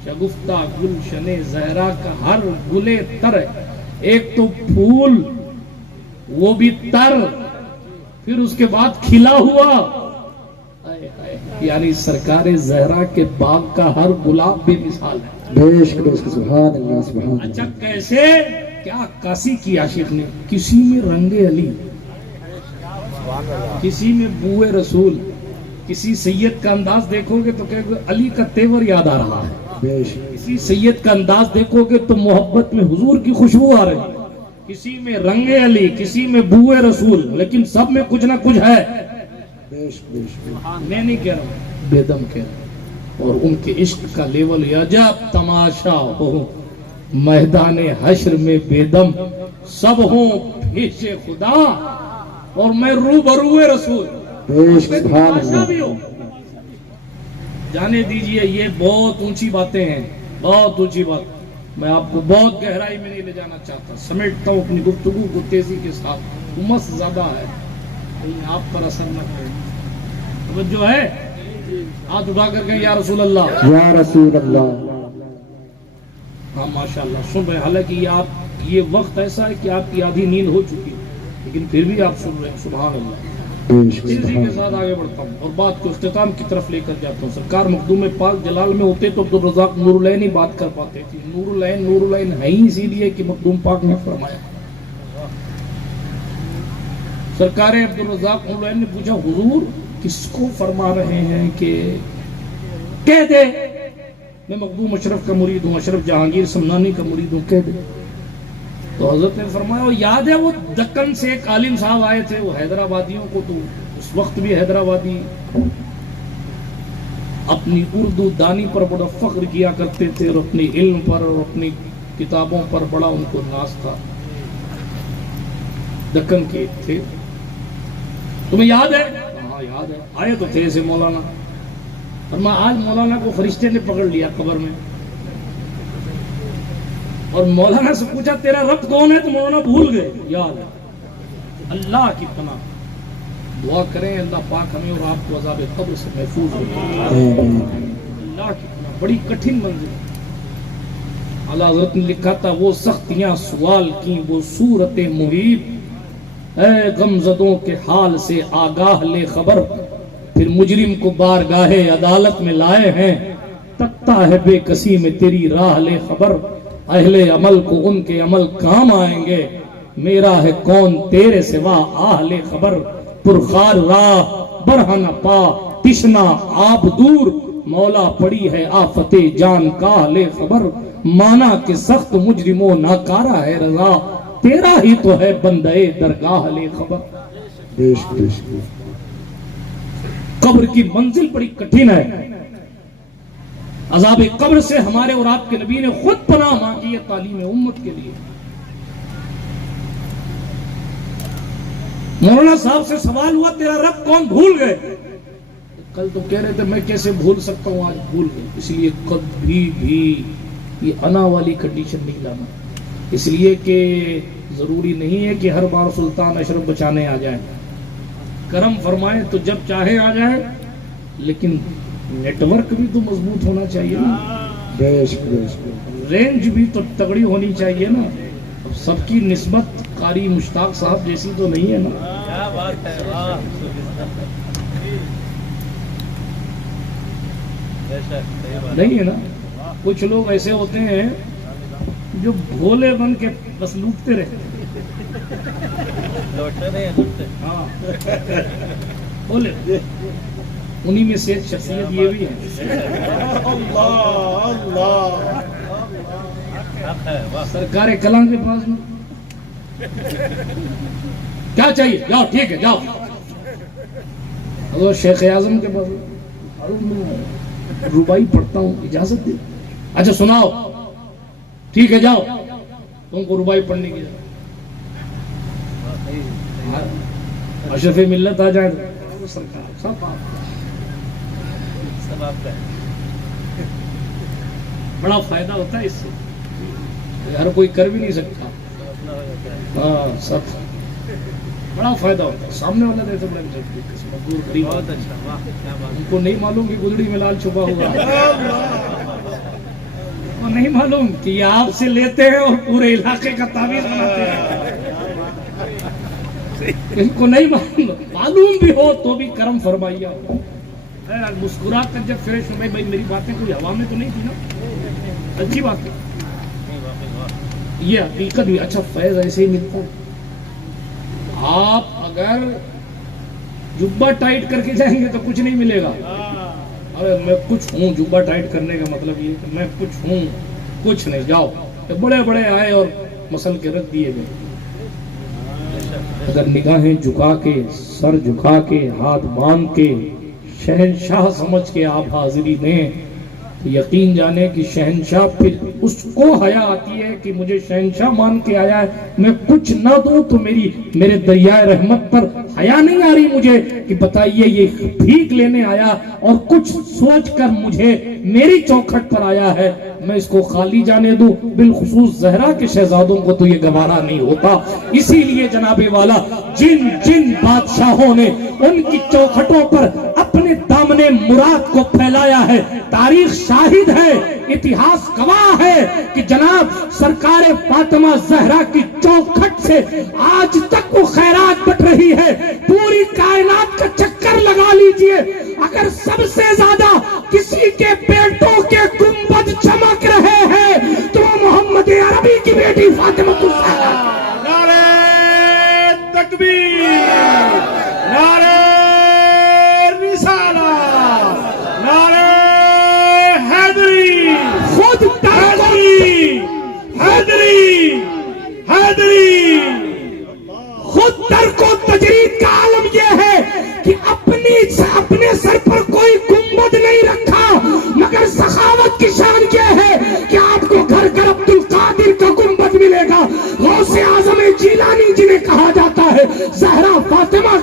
شگفتہ گلشن زہرا کا ہر گلے تر ہے. ایک تو پھول وہ بھی تر، پھر اس کے بعد کھلا ہوا. یعنی سرکار زہرا کے باغ کا ہر گلاب بھی مثال ہے. سبحان اللہ. سبحان. اچھا کیسے؟ کیا عکاسی کی عاشق نے. کسی میں رنگ علی، کسی میں بوئے رسول. کسی سید کا انداز دیکھو گے تو کہے گا علی کا تیور یاد آ رہا ہے. کسی سید کا انداز دیکھو گے تو محبت میں حضور کی خوشبو آ رہی ہے. کسی میں رنگ علی، کسی میں بوئے رسول، لیکن سب میں کچھ نہ کچھ ہے. میں نہیں کہہ رہا ہوں، بیدم کہہ رہا ہوں. اور ان کے عشق کا لیول عجب تماشا ہو. میدان حشر میں بیدم سب ہوں پیش خدا اور میں روبرو رسول. تماشا بھی ہو. جانے دیجئے، یہ بہت اونچی باتیں ہیں، بہت اونچی بات. میں آپ کو بہت گہرائی میں نہیں لے جانا چاہتا. سمیٹتا ہوں اپنی گفتگو کو تیزی کے ساتھ. امس زیادہ ہے، کہیں آپ پر اثر نہ کرے. توجہ ہے؟ ہاتھ اٹھا کر کہ یا رسول اللہ، یا رسول اللہ. ہاں ماشاءاللہ سن رہے ہیں. حالانکہ یہ وقت ایسا ہے کہ آپ کی آدھی نیند ہو چکی ہے، لیکن پھر بھی آپ سن رہے ہیں. سبحان اللہ. تیزی کے ساتھ آگے بڑھتا ہوں اور بات کو اختتام کی طرف لے کر جاتا ہوں. سرکار مخدوم پاک جلال میں ہوتے تو عبدالرزاق نور العین ہی بات کر پاتے تھے. نور العین ہے ہی اسی لیے کہ مخدوم پاک نے فرمایا. سرکار عبدالرزاق نور العین نے پوچھا حضور کس کو فرما رہے ہیں کہ کہہ دے میں مخدوم اشرف کا مرید ہوں، اشرف جہانگیر سمنانی کا مرید ہوں، کہہ دے. تو حضرت نے فرمایا وہ یاد ہے وہ دکن سے ایک عالم صاحب آئے تھے، وہ حیدرآبادیوں کو، تو اس وقت بھی حیدرآبادی اپنی اردو دانی پر بڑا فخر کیا کرتے تھے اور اپنی علم پر اور اپنی کتابوں پر بڑا ان کو ناز تھا. دکن کے تھے، تمہیں یاد ہے؟ ہاں یاد ہے. آئے تو تھے ایسے مولانا، فرمایا آج مولانا کو فرشتے نے پکڑ لیا قبر میں، اور مولانا سے پوچھا تیرا رب کون ہے؟ تو مولانا بھول گئے. یاد ہے. اللہ کی پناہ دعا کریں اللہ پاک ہمیں اور آپ کو عذاب قبر سے محفوظ رکھے. اللہ کی پناہ بڑی کٹھن منزل ہے. اعلیٰ حضرت نے لکھا تھا وہ سختیاں سوال کی وہ صورت محیط، اے غمزدوں کے حال سے آگاہ لے خبر، پھر مجرم کو بارگاہ عدالت میں لائے ہیں، تکتا ہے بے کسی میں تیری راہ لے خبر، اہل عمل کو ان کے عمل کام آئیں گے، میرا ہے کون تیرے سوا آہ لے خبر، پرخار راہ برہنہ پا تشنا آب دور، مولا پڑی ہے آفت جان کا لے خبر، مانا کہ سخت مجرموں ناکارہ ہے رضا، تیرا ہی تو ہے بندے درگاہ لے خبر. قبر کی منزل بڑی کٹھن ہے. عذاب قبر سے ہمارے اور آپ کے نبی نے خود پناہ مانگی ہے تعلیم امت کے لیے. مولانا صاحب سے سوال ہوا تیرا رب کون؟ بھول گئے. کل تو کہہ رہے تھے میں کیسے بھول سکتا ہوں، آج بھول گئے. اس لیے کبھی بھی یہ انا والی کنڈیشن نہیں لانا، اس لیے کہ ضروری نہیں ہے کہ ہر بار سلطان اشرف بچانے آ جائیں. کرم فرمائے تو جب چاہے آ جائے، لیکن نیٹ ورک بھی تو مضبوط ہونا چاہیے نا، رینج بھی تو تگڑی ہونی چاہیے نا. اب سب کی نسبت قاری مشتاق صاحب جیسی تو نہیں ہے نا. نہیں ہے نا. کچھ لوگ ایسے ہوتے ہیں جو بھولے بن کے بس لوٹتے رہتے ہیں. ہاں بولے انہی میں سے شخصیت یہ بھی ہے. سرکار کلام کے پاس میں کیا چاہیے؟ جاؤ ٹھیک ہے جاؤ. حضرت شیخ اعظم کے پاس ربائی پڑھتا ہوں اجازت دے. اچھا سناؤ. ٹھیک ہے جاؤ تم کو ربائی پڑھنے کی. اشرف ملت آ جائے تو سرکار سب آپ کا بڑا فائدہ ہوتا ہے اس سے. ہر کوئی کر بھی نہیں سکتا. ہاں سب بڑا فائدہ ہوتا ہے. سامنے والا دیتے بڑے مزدور غریب ان کو نہیں معلوم کہ گدڑی میں لال چھپا ہوا وہ نہیں معلوم کہ یہ آپ سے لیتے ہیں اور پورے علاقے کا تعویذ بناتے ہیں. ان کو نہیں معلوم بھی ہو تو بھی کرم فرمائیے. مسکرا کر جب فریش ہو بھائی میری باتیں کوئی ہوا میں تو نہیں تھی نا، اچھی بات ہے. یہ حقیقت بھی اچھا فیض ایسے ہی ملتا ہے. آپ اگر جبہ ٹائٹ کر کے جائیں گے تو کچھ نہیں ملے گا. ارے میں کچھ ہوں، جبہ ٹائٹ کرنے کا مطلب یہ کہ میں کچھ ہوں، کچھ نہیں. جاؤ بڑے بڑے آئے اور مسل کے رکھ دیے گئے. اگر نگاہیں جھکا کے سر جھکا کے ہاتھ باندھ کے شہنشاہ سمجھ کے آپ حاضری دیں تو یقین جانے کہ شہنشاہ پھر اس کو حیا آتی ہے کہ مجھے شہنشاہ مان کے آیا ہے، میں کچھ نہ دوں تو میرے دریائے رحمت پر حیا نہیں آ رہی مجھے کہ بتائیے یہ بھیک لینے آیا اور کچھ سوچ کر مجھے میری چوکھٹ پر آیا ہے، میں اس کو خالی جانے دوں. بالخصوص زہرا کے شہزادوں کو تو یہ گوارا نہیں ہوتا. اسی لیے جناب والا جن بادشاہوں نے ان کی چوکھٹوں پر اپنے دامن مراد کو پھیلایا ہے، تاریخ شاہد ہے، اتہاس گواہ ہے کہ جناب سرکار فاطمہ زہرا کی چوکھٹ سے آج تک وہ خیرات بٹ رہی ہے. پوری کائنات کا چکر لگا لیجئے، اگر سب سے زیادہ کسی کے بیٹوں کے گنبد چمک رہے ہیں تو محمد عربی کی بیٹی فاطمہ الزہرا. نعرہ تکبیر، نعرہ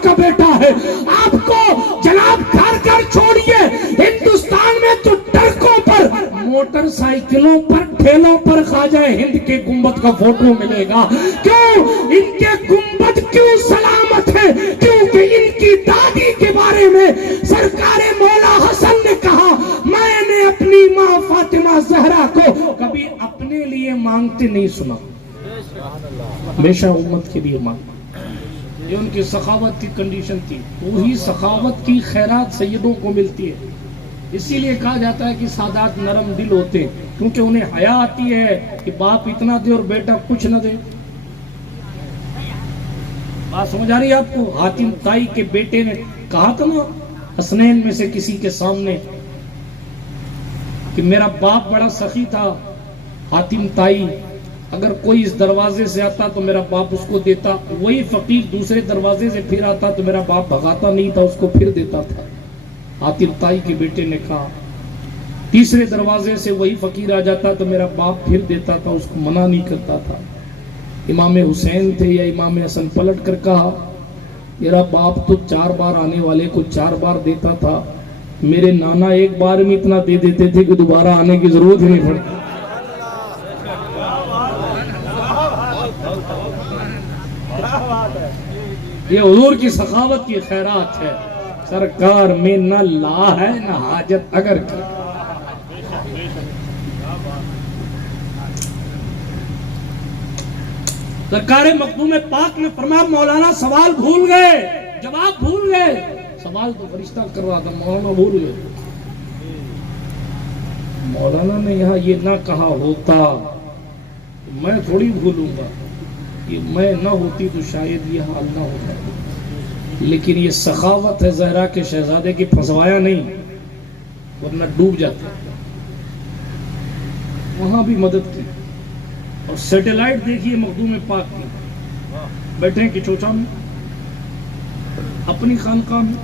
کا بیٹا ہے. آپ کو جناب گھر چھوڑیے ہندوستان میں تو ٹرکوں پر، موٹر سائیکلوں پر، ٹھیلوں پر خواجہ ہند کے گنبد کا فوٹو ملے گا. کیوں؟ ان کے گنبد کیوں سلامت ہے؟ کیونکہ ان کی دادی کے بارے میں سرکار مولا حسن نے کہا میں نے اپنی ماں فاطمہ زہرا کو کبھی اپنے لیے مانگتے نہیں سنا، ہمیشہ امت کے لیے مانگا. یہ ان کی سخاوت کی کنڈیشن تھی. وہی سخاوت کی خیرات سیدوں کو ملتی ہے. اسی لیے کہا جاتا ہے کہ سادات نرم دل ہوتے ہیں، کیونکہ انہیں حیا آتی ہے کہ باپ اتنا دے اور بیٹا کچھ نہ دے. بات سمجھ آ رہی ہے آپ کو؟ حاتم طائی کے بیٹے نے کہا تھا نا حسنین میں سے کسی کے سامنے کہ میرا باپ بڑا سخی تھا حاتم طائی، اگر کوئی اس دروازے سے آتا تو میرا باپ اس کو دیتا، وہی فقیر دوسرے دروازے سے پھر آتا تو میرا باپ بھگاتا نہیں تھا، اس کو پھر دیتا تھا. حاتم طائی کے بیٹے نے کہا تیسرے دروازے سے وہی فقیر آ جاتا تو میرا باپ پھر دیتا تھا، اس کو منع نہیں کرتا تھا. امام حسین تھے یا امام حسن پلٹ کر کہا میرا باپ تو 4 بار آنے والے کو 4 بار دیتا تھا، میرے نانا ایک بار میں اتنا دے دیتے تھے کہ دوبارہ آنے کی ضرورت ہی نہیں پڑتی. یہ حضور کی سخاوت کی خیرات ہے. سرکار میں نہ لا ہے نہ حاجت اگر کی. سرکار مخدوم پاک نے فرمایا مولانا سوال بھول گئے، جواب بھول گئے. سوال تو فرشتہ کر رہا تھا، مولانا بھول گئے. مولانا نے یہاں یہ نہ کہا ہوتا میں تھوڑی بھولوں گا، کہ میں نہ ہوتی تو شاید یہ حال نہ ہوتا. لیکن یہ سخاوت ہے زہرا کے شہزادے کی، پھنسوایا نہیں ورنہ ڈوب جاتے. وہاں بھی مدد کی. اور سیٹلائٹ دیکھیے مخدوم پاک کی، بیٹھے ہیں کچوچا میں اپنی خانقاہ میں،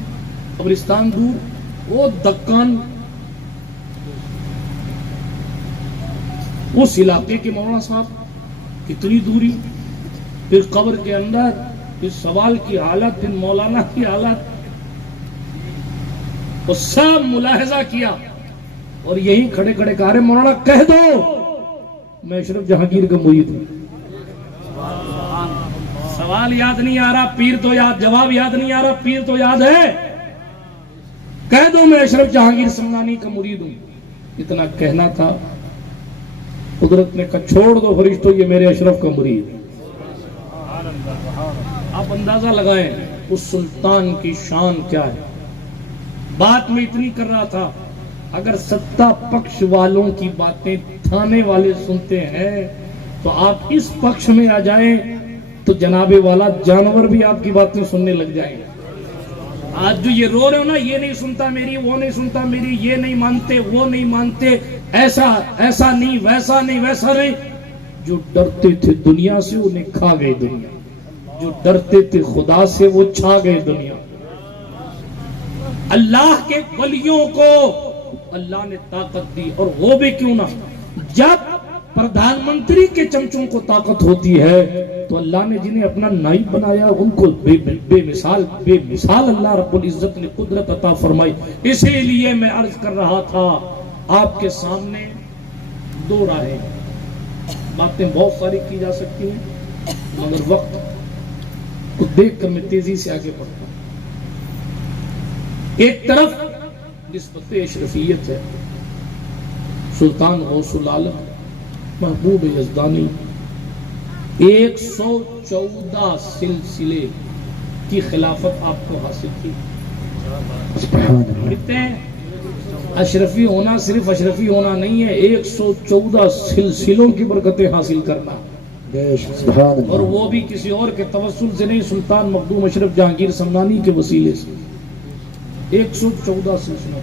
قبرستان دور، وہ دکان اس علاقے کے مولانا صاحب کتنی دوری، پھر قبر کے اندر، پھر سوال کی حالت، پھر مولانا کی حالت، وہ سب ملاحظہ کیا اور یہی کھڑے کھڑے کہا رہے مولانا کہہ دو میں اشرف جہانگیر کا مرید ہوں. سوال یاد نہیں آ رہا، پیر تو یاد، جواب یاد نہیں آ رہا، پیر تو یاد ہے. کہہ دو میں اشرف جہانگیر سمنانی کا مرید ہوں. اتنا کہنا تھا، قدرت نے کہا چھوڑ دو فرشتوں، یہ میرے اشرف کا مرید ہے. آپ اندازہ لگائیں اس سلطان کی شان کیا ہے. بات میں اتنی کر رہا تھا، اگر ستہ پکش والوں کی باتیں تھانے والے سنتے ہیں تو آپ اس پکش میں آ جائیں تو جناب والا جانور بھی آپ کی باتیں سننے لگ جائیں. آج جو یہ رو رہے ہو نا، یہ نہیں سنتا میری، وہ نہیں سنتا میری، یہ نہیں مانتے، وہ نہیں مانتے، ایسا نہیں، ویسا نہیں، ویسا نہیں. جو ڈرتے تھے دنیا سے انہیں کھا گئے دنیا، جو ڈرتے تھے خدا سے وہ چھا گئے دنیا. اللہ کے ولیوں کو اللہ نے طاقت دی، اور وہ بھی کیوں نہ. جب پردھان منتری کے چمچوں کو طاقت ہوتی ہے تو اللہ نے جنہیں اپنا نائب بنایا ان کو بے مثال اللہ رب العزت نے قدرت عطا فرمائی. اسی لیے میں عرض کر رہا تھا آپ کے سامنے 2 راہیں. باتیں بہت ساری کی جا سکتی ہیں مگر وقت کو دیکھ کر میں تیزی سے آگے بڑھتا ہوں. ایک طرف نسبت اشرفیت ہے، سلطان غوث العالم محبوب یزدانی 114 سلسلے کی خلافت آپ کو حاصل کی. کہتے ہیں اشرفی ہونا صرف اشرفی ہونا نہیں ہے، 114 سلسلوں کی برکتیں حاصل کرنا، اور وہ بھی کسی اور کے توسل سے نہیں، سلطان مخدوم اشرف جہانگیر سمنانی کے وسیلے سے. 114 سلسلوں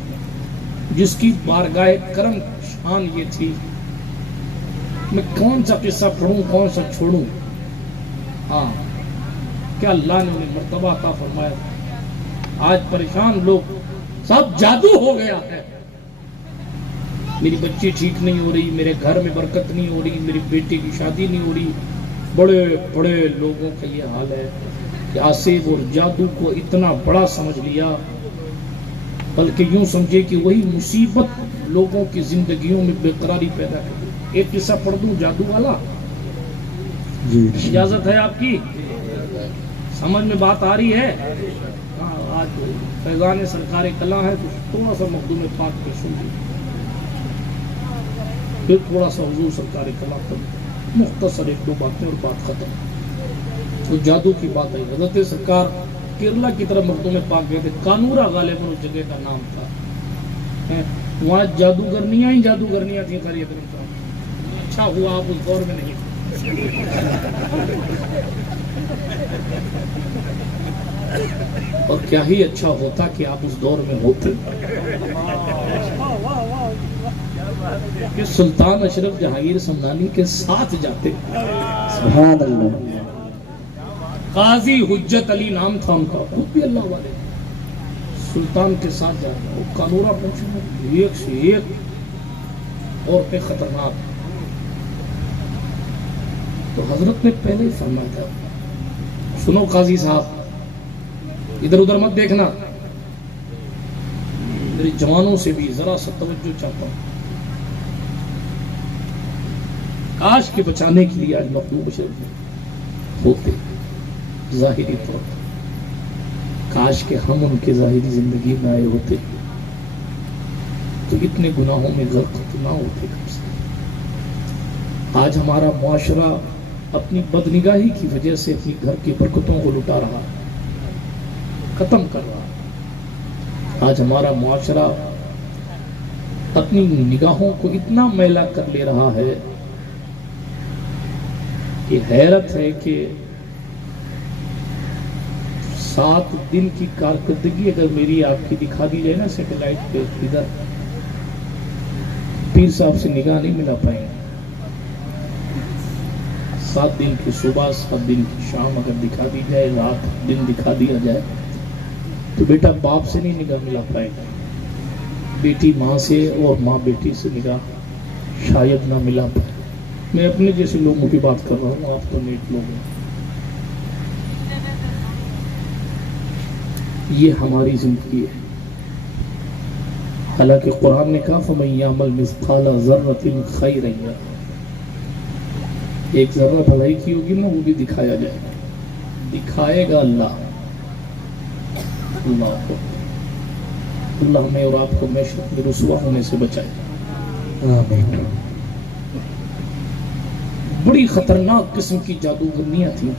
جس کی بارگاہ کرم شان یہ تھی. میں کون سا قصہ پڑھوں کون سا چھوڑوں؟ ہاں کیا اللہ نے انہیں مرتبہ عطا فرمایا. آج پریشان لوگ سب جادو ہو گیا ہے، میری بچی ٹھیک نہیں ہو رہی، میرے گھر میں برکت نہیں ہو رہی، میری بیٹی کی شادی نہیں ہو رہی. بڑے بڑے لوگوں کا یہ حال ہے. حاسب اور جادو کو اتنا بڑا سمجھ لیا، بلکہ یوں سمجھے کہ وہی مصیبت لوگوں کی زندگیوں میں بے قراری پیدا کرتی۔ ایک قصہ پڑھ دوں جادو والا، جی اجازت ہے آپ کی؟ سمجھ میں بات آ رہی ہے؟ ہاں، آج فیضان سرکار کلاں ہے تو تھوڑا سا مخدوم پاک پہ سن لی، پھر تھوڑا سا حضور سرکار کلاں پر مختصر ایک دو باتیں اور بات ختم۔ تو جادو کی بات ہے، حضرت سرکار کیرلا کی طرف مخدوم پاک گئے تھے، کانورا غالباً اس جگہ کا نام تھا، وہاں جادوگرنیاں ہی جادوگرنیاں تھیں۔ خیریت صاحب، اچھا ہوا آپ اس دور میں نہیں، اور کیا ہی اچھا ہوتا کہ آپ اس دور میں ہوتے کہ سلطان اشرف جہانگیر سمنانی کے ساتھ جاتے۔ سبحان اللہ۔ قاضی حجت علی نام تھا ان کا، خود بھی اللہ والے، سلطان کے ساتھ جاتے، وہ کانورا پہنچے، ایک سے ایک عورتیں خطرناک۔ تو حضرت نے پہلے ہی فرمایا تھا، سنو قاضی صاحب، ادھر ادھر مت دیکھنا، میری جوانوں سے بھی ذرا سا توجہ چاہتا ہوں، کاش کے بچانے کے لیے آج مخلوق شریف ہوتے ظاہری طور پر، کاش کہ ہم ان کے ظاہری زندگی میں آئے ہوتے تو اتنے گناہوں میں غرق نہ ہوتے۔ آج ہمارا معاشرہ اپنی بدنگاہی کی وجہ سے اپنی گھر کی برکتوں کو لٹا رہا ہے، ختم کر رہا ہے۔ آج ہمارا معاشرہ اپنی نگاہوں کو اتنا میلا کر لے رہا ہے کہ حیرت ہے کہ 7 دن کی کارکردگی اگر میری آپ کی دکھا دی جائے نا سیٹلائٹ پہ، ادھر پیر صاحب سے نگاہ نہیں ملا پائیں گے۔ 7 دن کی صبح، 7 دن کی شام اگر دکھا دی جائے، رات دن دکھا دیا جائے تو بیٹا باپ سے نہیں نگاہ ملا پائے گا، بیٹی ماں سے اور ماں بیٹی سے نگاہ شاید نہ ملا پائے۔ میں اپنے جیسے لوگوں کی بات کر رہا ہوں، آپ تو نیک لوگ ہیں۔ یہ ہماری زندگی ہے، حالانکہ قرآن نے کہا فَمَن يَعْمَلْ مِثْقَالَ ذَرَّةٍ خَيْرًا يَرَهُ، ایک ذرہ بھلائی کی ہوگی نا، وہ بھی دکھایا جائے گا، دکھائے گا اللہ۔ اللہ ہمیں اور آپ کو معاشرت میں رسوا ہونے سے بچائے۔ آمین۔ بڑی خطرناک قسم کی جادوگرنیاں تھیں۔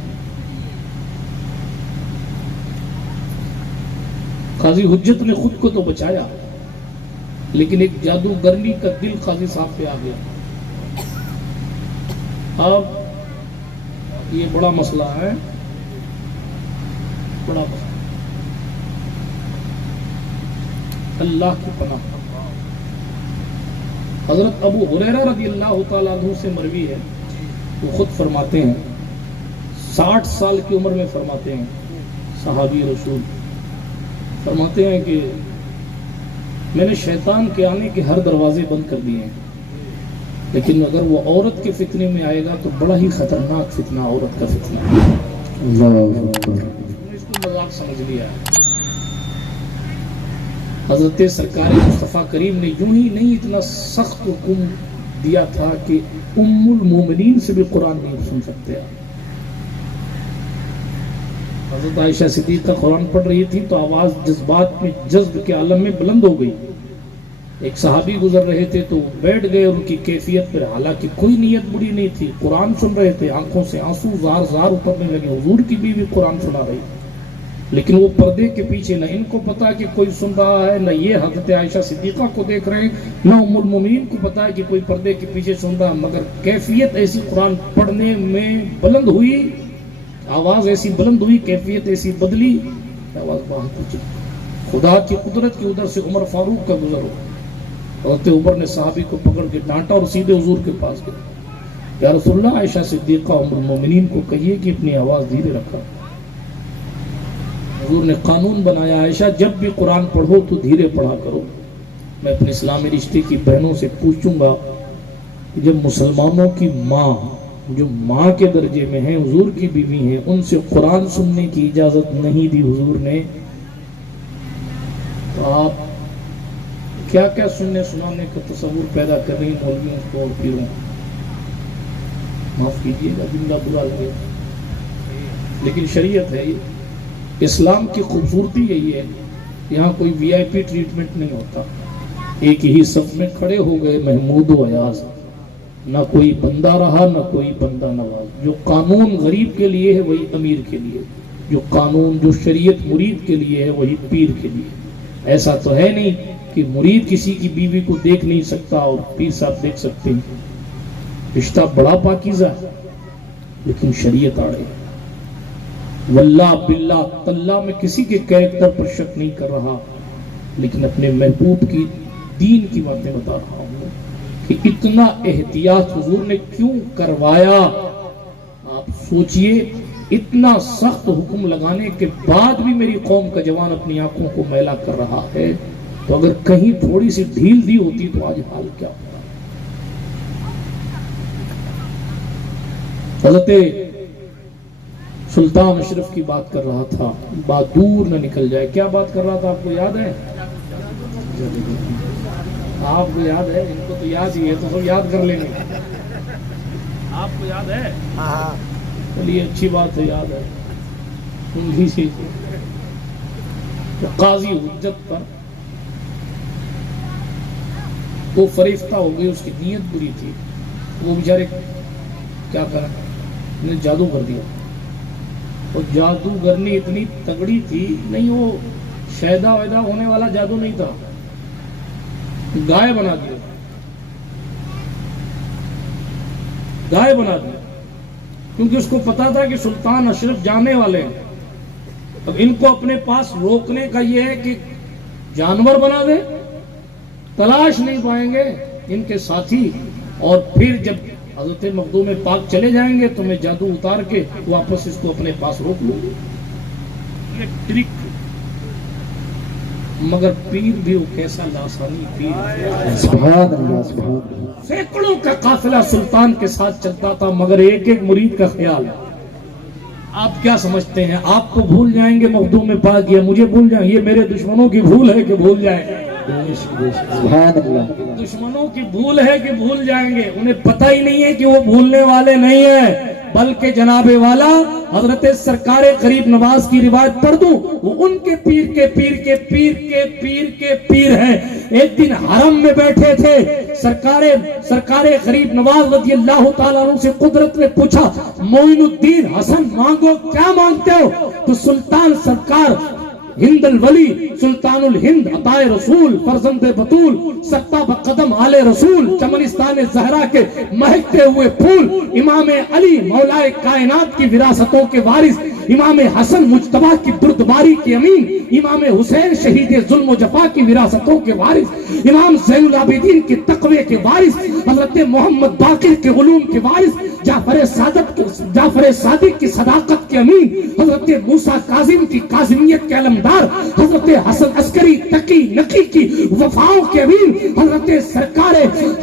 قاضی حجت نے خود کو تو بچایا، لیکن ایک جادوگرنی کا دل قاضی صاحب پہ آ گیا۔ اب یہ بڑا مسئلہ ہے، بڑا مسئلہ، اللہ کی پناہ۔ حضرت ابو ہریرہ رضی اللہ تعالیٰ عنہ سے مروی ہے، وہ خود فرماتے ہیں، 60 سال کی عمر میں فرماتے ہیں، صحابی رسول فرماتے ہیں کہ میں نے شیطان کے آنے کے ہر دروازے بند کر دیے ہیں، لیکن اگر وہ عورت کے فتنے میں آئے گا تو بڑا ہی خطرناک فتنہ، عورت کا فتنہ ہے۔ اللہ اکبر۔ اس کو مذاق سمجھ لیا ہے۔ حضرت سرکار مصطفیٰ کریم نے یوں ہی نہیں اتنا سخت حکم دیا تھا کہ ام المومنین سے بھی قرآن نہیں سن سکتے آپ۔ حضرت عائشہ صدیقہ قرآن پڑھ رہی تھی تو آواز جذبات میں، جذب کے عالم میں بلند ہو گئی۔ ایک صحابی گزر رہے تھے تو بیٹھ گئے ان کی کیفیت پر، حالانکہ کوئی نیت بری نہیں تھی، قرآن سن رہے تھے، آنکھوں سے آنسو زار زار اترنے لگے، حضور کی بیوی قرآن سنا رہی، لیکن وہ پردے کے پیچھے، نہ ان کو پتا کہ کوئی سن رہا ہے، نہ یہ حضرت عائشہ صدیقہ کو دیکھ رہے ہیں، نہ ام المومنین کو پتا ہے کہ کوئی پردے کے پیچھے سن رہا، مگر کیفیت ایسی قرآن پڑھنے میں بلند ہوئی، آواز ایسی بلند ہوئی، کیفیت ایسی بدلی، آواز باہر پہنچی۔ خدا کی قدرت کی ادھر سے عمر فاروق کا گزر ہو، حضرت عمر نے صحابی کو پکڑ کے ڈانٹا اور سیدھے حضور کے پاس گئے، یا رسول اللہ، عائشہ صدیقہ ام المومنین کو کہیے کہ اپنی آواز دھیرے رکھا۔ حضور نے قانون بنایا، عائشہ جب بھی قرآن پڑھو تو دھیرے پڑھا کرو۔ میں اپنے اسلامی رشتے کی بہنوں سے پوچھوں گا کہ جب مسلمانوں کی ماں جو ماں کے درجے میں ہیں، حضور کی بیوی ہیں، ان سے قرآن سننے کی اجازت نہیں دی حضور نے، تو آپ کیا کیا سننے سنانے کا تصور پیدا کر رہی ہیں مولویوں کو اور پیروں؟ معاف کیجیے گا جملہ برا لگے، لیکن شریعت ہے یہ، اسلام کی خوبصورتی یہی ہے، یہاں کوئی وی آئی پی ٹریٹمنٹ نہیں ہوتا۔ ایک ہی صف میں کھڑے ہو گئے محمود و ایاز، نہ کوئی بندہ رہا نہ کوئی بندہ نواز۔ جو قانون غریب کے لیے ہے وہی امیر کے لیے، جو قانون جو شریعت مرید کے لیے ہے وہی پیر کے لیے۔ ایسا تو ہے نہیں کہ مرید کسی کی بیوی کو دیکھ نہیں سکتا اور پیر صاحب دیکھ سکتے ہیں۔ رشتہ بڑا پاکیزہ ہے لیکن شریعت آڑے۔ واللہ باللہ تاللہ میں کسی کے کریکٹر پر شک نہیں کر رہا، لیکن اپنے محبوب کی دین کی باتیں بتا رہا ہوں کہ اتنا احتیاط حضور نے کیوں کروایا۔ آپ سوچئے اتنا سخت حکم لگانے کے بعد بھی میری قوم کا جوان اپنی آنکھوں کو میلا کر رہا ہے، تو اگر کہیں تھوڑی سی ڈھیل دی ہوتی تو آج حال کیا ہوتا۔ حضرت سلطان اشرف کی بات کر رہا تھا، بات دور نہ نکل جائے۔ کیا بات کر رہا تھا آپ کو یاد ہے؟ آپ کو یاد ہے؟ ان کو تو یاد ہی ہے، تو سب یاد کر لیں گے۔ آپ کو یاد ہے؟ چلیے اچھی بات ہے، یاد ہے۔ انہی سے قاضی حجت پر وہ فریفتہ ہو گئی، اس کی نیت بری تھی، وہ بیچارے کیا کرا، نے جادو کر دیا، اور جادوگرنی اتنی تگڑی تھی، نہیں وہ شیدا ویدا ہونے والا جادو نہیں تھا، گائے بنا دیا، گائے بنا دیا، کیونکہ اس کو پتا تھا کہ سلطان اشرف جانے والے ہیں۔ اب ان کو اپنے پاس روکنے کا یہ ہے کہ جانور بنا دے، تلاش نہیں پائیں گے ان کے ساتھی، اور پھر جب حضرت مخدوم پاک چلے جائیں گے تو میں جادو اتار کے واپس اس کو اپنے پاس روک لوں گی۔ یہ ٹرک، مگر پیر بھی وہ کیسا لاسانی پیر، سبحان اللہ سبحان اللہ۔ سینکڑوں کا قافلہ سلطان کے ساتھ چلتا تھا، مگر ایک ایک مرید کا خیال۔ آپ کیا سمجھتے ہیں آپ کو بھول جائیں گے مخدوم پاک، یا مجھے بھول جائیں؟ یہ میرے دشمنوں کی بھول ہے کہ بھول جائیں گے؟ سبحان اللہ۔ دشمنوں کی بھول ہے کہ بھول جائیں گے؟ انہیں پتہ ہی نہیں ہے کہ وہ بھولنے والے نہیں ہیں، بلکہ جناب والا حضرت سرکار غریب نواز کی روایت پڑھ دوں، وہ ان کے پیر کے پیر کے پیر کے پیر کے پیر ہیں۔ ایک دن حرم میں بیٹھے تھے، سرکار غریب نواز رضی اللہ تعالیٰ عنہ سے قدرت نے پوچھا، معین الدین حسن مانگو، کیا مانگتے ہو؟ تو سلطان سرکار ہند الولی، سلطان الہند، عطائے رسول، فرزند بطول، ستا بقدم آل رسول، چمنستان زہرا کے مہکتے ہوئے پھول، امام علی مولائے کائنات کی وراثتوں کے وارث، امام حسن مجتبیٰ کی بردباری کے امین، امام حسین شہید ظلم و جفا کی وراثتوں کے وارث، امام زین العابدین کے تقوی کے وارث، حضرت محمد باقر کے علوم کے وارث، جعفر صادق کی صداقت کے امین، حضرت موسیٰ کاظم کی کاظمیت کے علمدار، حضرت حسن عسکری تقی نقی کی وفاؤں کے امین، حضرت سرکار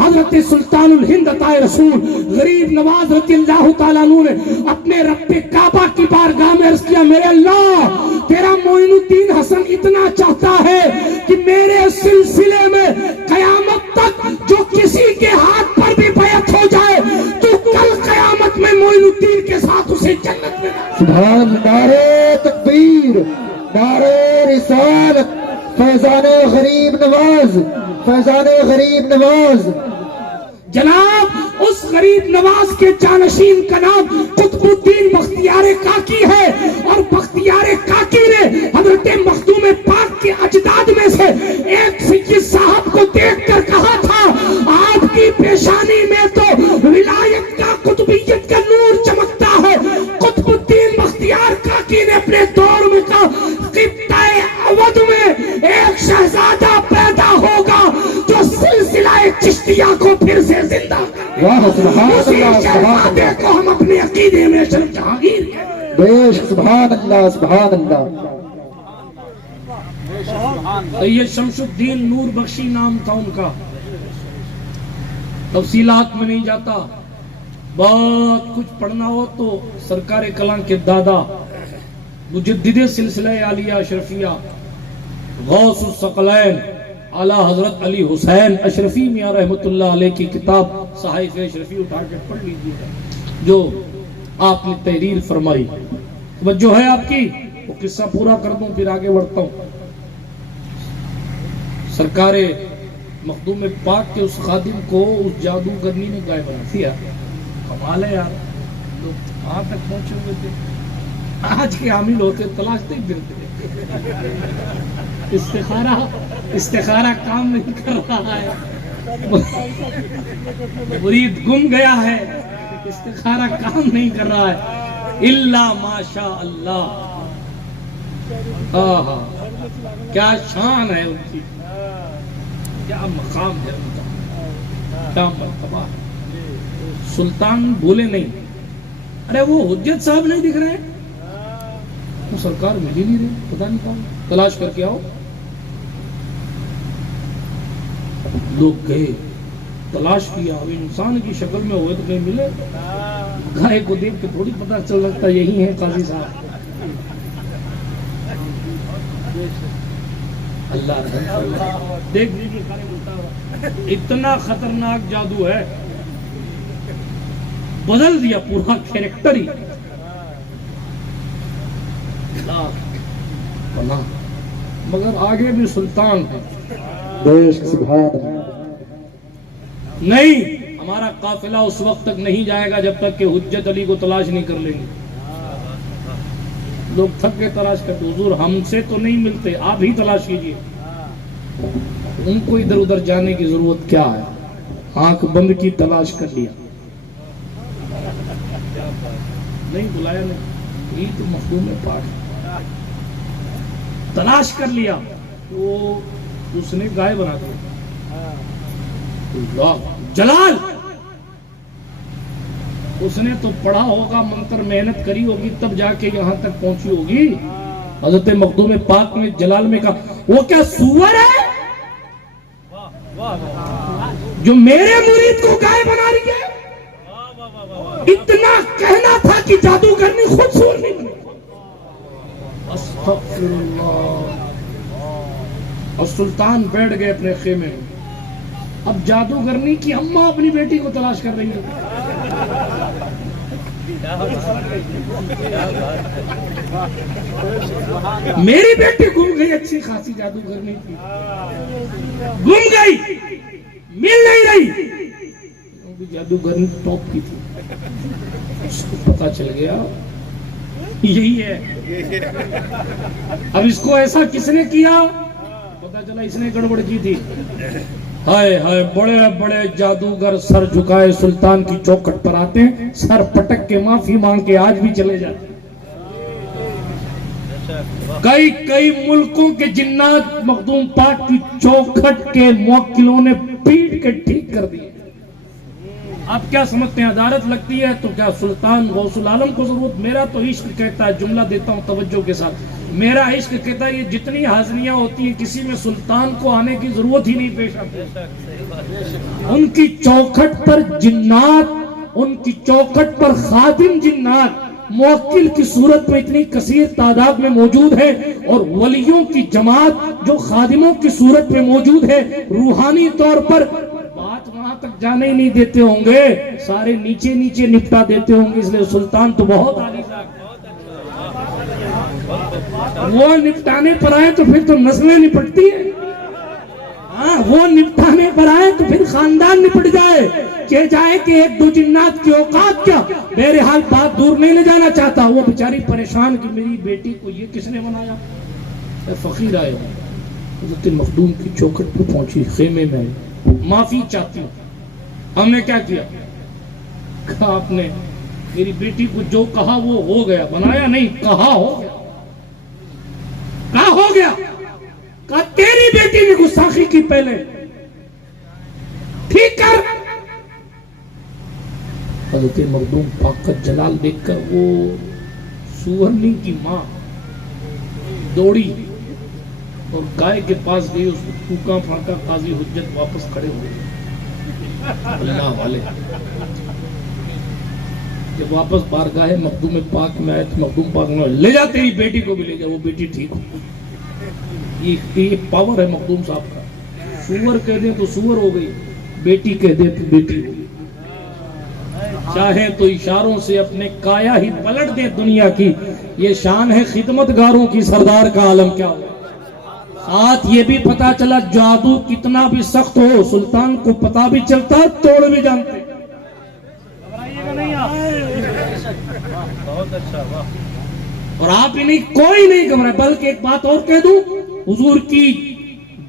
حضرت سلطان الہند عطائے رسول غریب نواز رضی اللہ تعالیٰ عنہ نے اپنے رب کعبہ کی بارگاہ میں عرض کیا، میرے اللہ تیرا معین الدین حسن اتنا چاہتا ہے کہ میرے سلسلے میں قیامت تک جو کسی کے ہاتھ پر بھی بیعت ہو جائے تو کل قیامت میں معین الدین کے ساتھ اسے جنت میں۔ سبحان نعرہ تکبیر، نعرہ رسالت، فیضان غریب نواز، فیضان غریب نواز۔ جناب اس غریب نواز کے جانشین کا نام قطب الدین بختیار کاکی ہے، اور بختیار کاکی نے حضرت مخدوم پاک کے اجداد میں سے ایک سید صاحب کو دیکھ کر کہا تھا، آپ کی پیشانی میں تو ولایت کا قطبیت کا نور چمکتا ہے۔ قطب الدین بختیار کاکی نے اپنے دور میں کہا، خطہ اودھ میں ایک شہزادہ پیدا ہوگا جو سلسلہ چشتیہ کو پھر سے زندہ کرے، اسی شہزادے کو ہم اپنے عقیدے میں شرف جہانگیر کہتے ہیں۔ بیش سبحان اللہ سبحان اللہ۔ سید شمس الدین نور بخشی نام تھا ان کا، تفصیلات میں نہیں جاتا، بہت کچھ پڑھنا ہو تو سرکار کلاں کے دادا مجدد سلسلہ عالیہ اشرفیہ غوث الثقلین اعلیٰ حضرت علی حسین اشرفی میاں رحمۃ اللہ علیہ کی کتاب صحائف اشرفی اٹھا کے پڑھ لیجیے جو آپ نے تحریر فرمائی. توجہ ہے آپ کی؟ وہ قصہ پورا کر دوں پھر آگے بڑھتا ہوں. سرکار مخدوم پاک کے اس خادم کو اس جادوگرنی نے گائے بنا دیا. کمال ہے یار، لوگ وہاں تک پہنچے ہوئے تھے. آج کے عامل ہوتے تلاشتے ہی پھرتے. استخارہ کام نہیں کر رہا ہے، مرید گم گیا ہے، استخارہ کام نہیں کر رہا ہے. الا ماشاء اللہ. کیا شان ہے ان کی، کیا مقام ہے ان کا، کیا مرتبہ. سلطان بولے نہیں. ارے وہ حجت صاحب نہیں دکھ رہے، وہ سرکار مل ہی نہیں رہے، پتہ نہیں کہاں، تلاش کر کے آؤ. لوگ گئے، تلاش کیا. اب انسان کی شکل میں ہوئے تو کہیں ملے. گائے کو دیکھ کے تھوڑی پتہ چل سکتا یہی ہے قاضی صاحب. اللہ دیکھ لیجیے، اتنا خطرناک جادو ہے، بدل دیا پورا کیریکٹر ہی. مگر آگے بھی سلطان ہے. نہیں، ہمارا قافلہ اس وقت تک نہیں جائے گا جب تک کہ حجت علی کو تلاش نہیں کر لیں گے. لوگ تھک کے تلاش کرتے، حضور ہم سے تو نہیں ملتے، آپ ہی تلاش کیجئے. ان کو ادھر ادھر جانے کی ضرورت کیا ہے؟ آنکھ بند کی، تلاش کر لیا. نہیں بلایا نہیں، یہ تو مخدوم پاک تلاش کر لیا. وہ اس نے گائے بنا دیا. اللہ جلال، اس نے تو پڑھا ہوگا، منتر محنت کری ہوگی، تب جا کے یہاں تک پہنچی ہوگی. حضرت مخدوم پاک نے جلال میں کہا وہ کیا سور ہے جو میرے مرید کو گائے بنا رہی ہے؟ اتنا کہنا تھا کہ جادوگرنی خود سور نہیں بنی. استغفر اللہ. اور سلطان بیٹھ گئے اپنے خیمے میں. اب جادوگرنی کی اماں اپنی بیٹی کو تلاش کر رہی ہے. میری بیٹی گم گئی، اچھی خاصی جادوگرنی تھی، گم گئی، مل نہیں رہی. جادوگرنی ٹاپ کی تھی. اس کو پتا چل گیا یہی ہے. اب اس کو ایسا کس نے کیا؟ پتا چلا اس نے گڑبڑ کی تھی. ہائے ہائے، بڑے بڑے جادوگر سر جھکائے سلطان کی چوکھٹ پر آتے ہیں، سر پٹک کے معافی مانگ کے آج بھی چلے جاتے. کئی ملکوں کے جنات مخدوم پاک کی چوکھٹ کے موکلوں نے پیٹ کے ٹھیک کر دیے. آپ کیا سمجھتے ہیں عدالت لگتی ہے تو کیا سلطان غوث العالم کو ضرورت؟ میرا تو عشق کہتا ہے، جملہ دیتا ہوں توجہ کے ساتھ، میرا عشق کہتا ہے یہ جتنی حاضریاں ہوتی ہیں کسی میں سلطان کو آنے کی ضرورت ہی نہیں پیش آتی. ان کی چوکھٹ پر جنات، ان کی چوکھٹ پر خادم جنات موکل کی صورت میں اتنی کثیر تعداد میں موجود ہے، اور ولیوں کی جماعت جو خادموں کی صورت میں موجود ہے، روحانی طور پر بات وہاں تک جانے ہی نہیں دیتے ہوں گے، سارے نیچے نیچے نپٹا دیتے ہوں گے. اس لیے سلطان تو بہت عالی ذات، وہ نپٹانے پر آئے تو پھر تو نسلیں نپٹتی ہیں. ہاں، وہ نپٹانے پر آئے تو پھر خاندان نپٹ جائے. کہ جائے کہ ایک دو جنات کی اوقات کیا. بہرحال بات دور نہیں لے جانا چاہتا. وہ بیچاری پریشان کہ میری بیٹی کو یہ کس نے بنایا. فقیر آئے، حضرت مخدوم کی چوکھٹ پہ پہنچی، خیمے میں معافی چاہتی ہوں، ہم نے کیا کیا؟ کہا آپ نے میری بیٹی کو جو کہا وہ ہو گیا، بنایا نہیں، کہا ہو گیا. کہا ہو گیا. کہا تیری بیٹی نے گستاخی کی، پہلے ٹھیک کر. حضرت مخدوم پاک کا جلال دیکھ کر وہ سورنی کی ماں دوڑی اور گائے کے پاس گئی، اس کو پھونکا پھانکا. قاضی حجت واپس کھڑے ہوئے. اللہ والے جب واپس بارگاہ مخدوم پاک میں آئے تو مخدوم پاک نے لے جا تیری بیٹی کو بھی لے جا، وہ بیٹی ٹھیک ہو۔ یہ پاور ہے مخدوم صاحب کا، سور کہہ دیں تو سور ہو گئی، بیٹی کہہ دیں تو بیٹی ہو گئی۔ چاہے تو اشاروں سے اپنے کایا ہی پلٹ دے دنیا کی، یہ شان ہے خدمتگاروں کی، سردار کا عالم کیا ہو۔ ساتھ یہ بھی پتا چلا جادو کتنا بھی سخت ہو، سلطان کو پتا بھی چلتا، توڑ بھی جانتے۔ اور آپ ہی نہیں، کوئی نہیں گھبرائے۔ بلکہ ایک بات اور کہہ دوں، حضور کی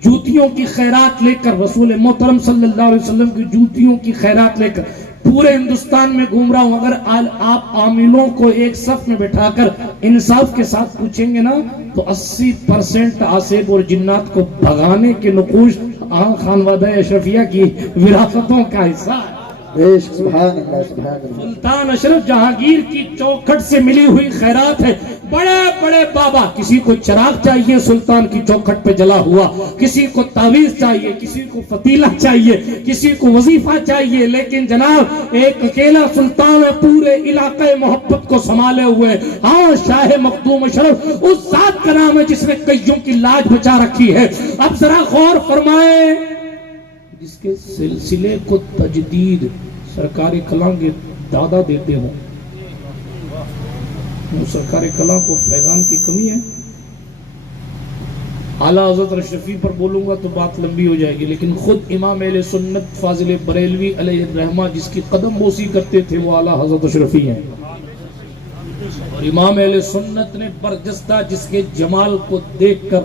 جوتیوں کی خیرات لے کر، رسول محترم صلی اللہ علیہ وسلم کی جوتیوں کی خیرات لے کر پورے ہندوستان میں گھوم رہا ہوں۔ اگر آپ عاملوں کو ایک صف میں بٹھا کر انصاف کے ساتھ پوچھیں گے نا تو 80% آصف اور جنات کو بھگانے کے نقوش خانوادہ اشرفیہ کی وراثتوں کا حصہ ہے۔ سبحان اللہ سبحان اللہ۔ سلطان اشرف جہانگیر کی چوکھٹ سے ملی ہوئی خیرات ہے۔ بڑے بڑے بابا، کسی کو چراغ چاہیے سلطان کی چوکھٹ پہ جلا ہوا، کسی کو تعویذ چاہیے، کسی کو فتیلہ چاہیے، کسی کو وظیفہ چاہیے، لیکن جناب ایک اکیلا سلطان ہے پورے علاقے محبت کو سنبھالے ہوئے۔ ہاں، شاہ مخدوم اشرف اس ذات کا نام ہے جس نے کئیوں کی لاج بچا رکھی ہے۔ اب ذرا غور فرمائیں، جس کے سلسلے کو تجدید سرکار کلاں کے دادا دیتے ہوں، سرکار کلاں کو فیضان کی کمی ہے؟ اعلیٰ حضرت اشرفی پر بولوں گا تو بات لمبی ہو جائے گی، لیکن خود امام اہل سنت فاضل بریلوی علیہ الرحمہ جس کی قدم بوسی کرتے تھے وہ اعلیٰ حضرت اشرفی ہیں۔ اور امام اہل سنت نے برجستہ جس کے جمال کو دیکھ کر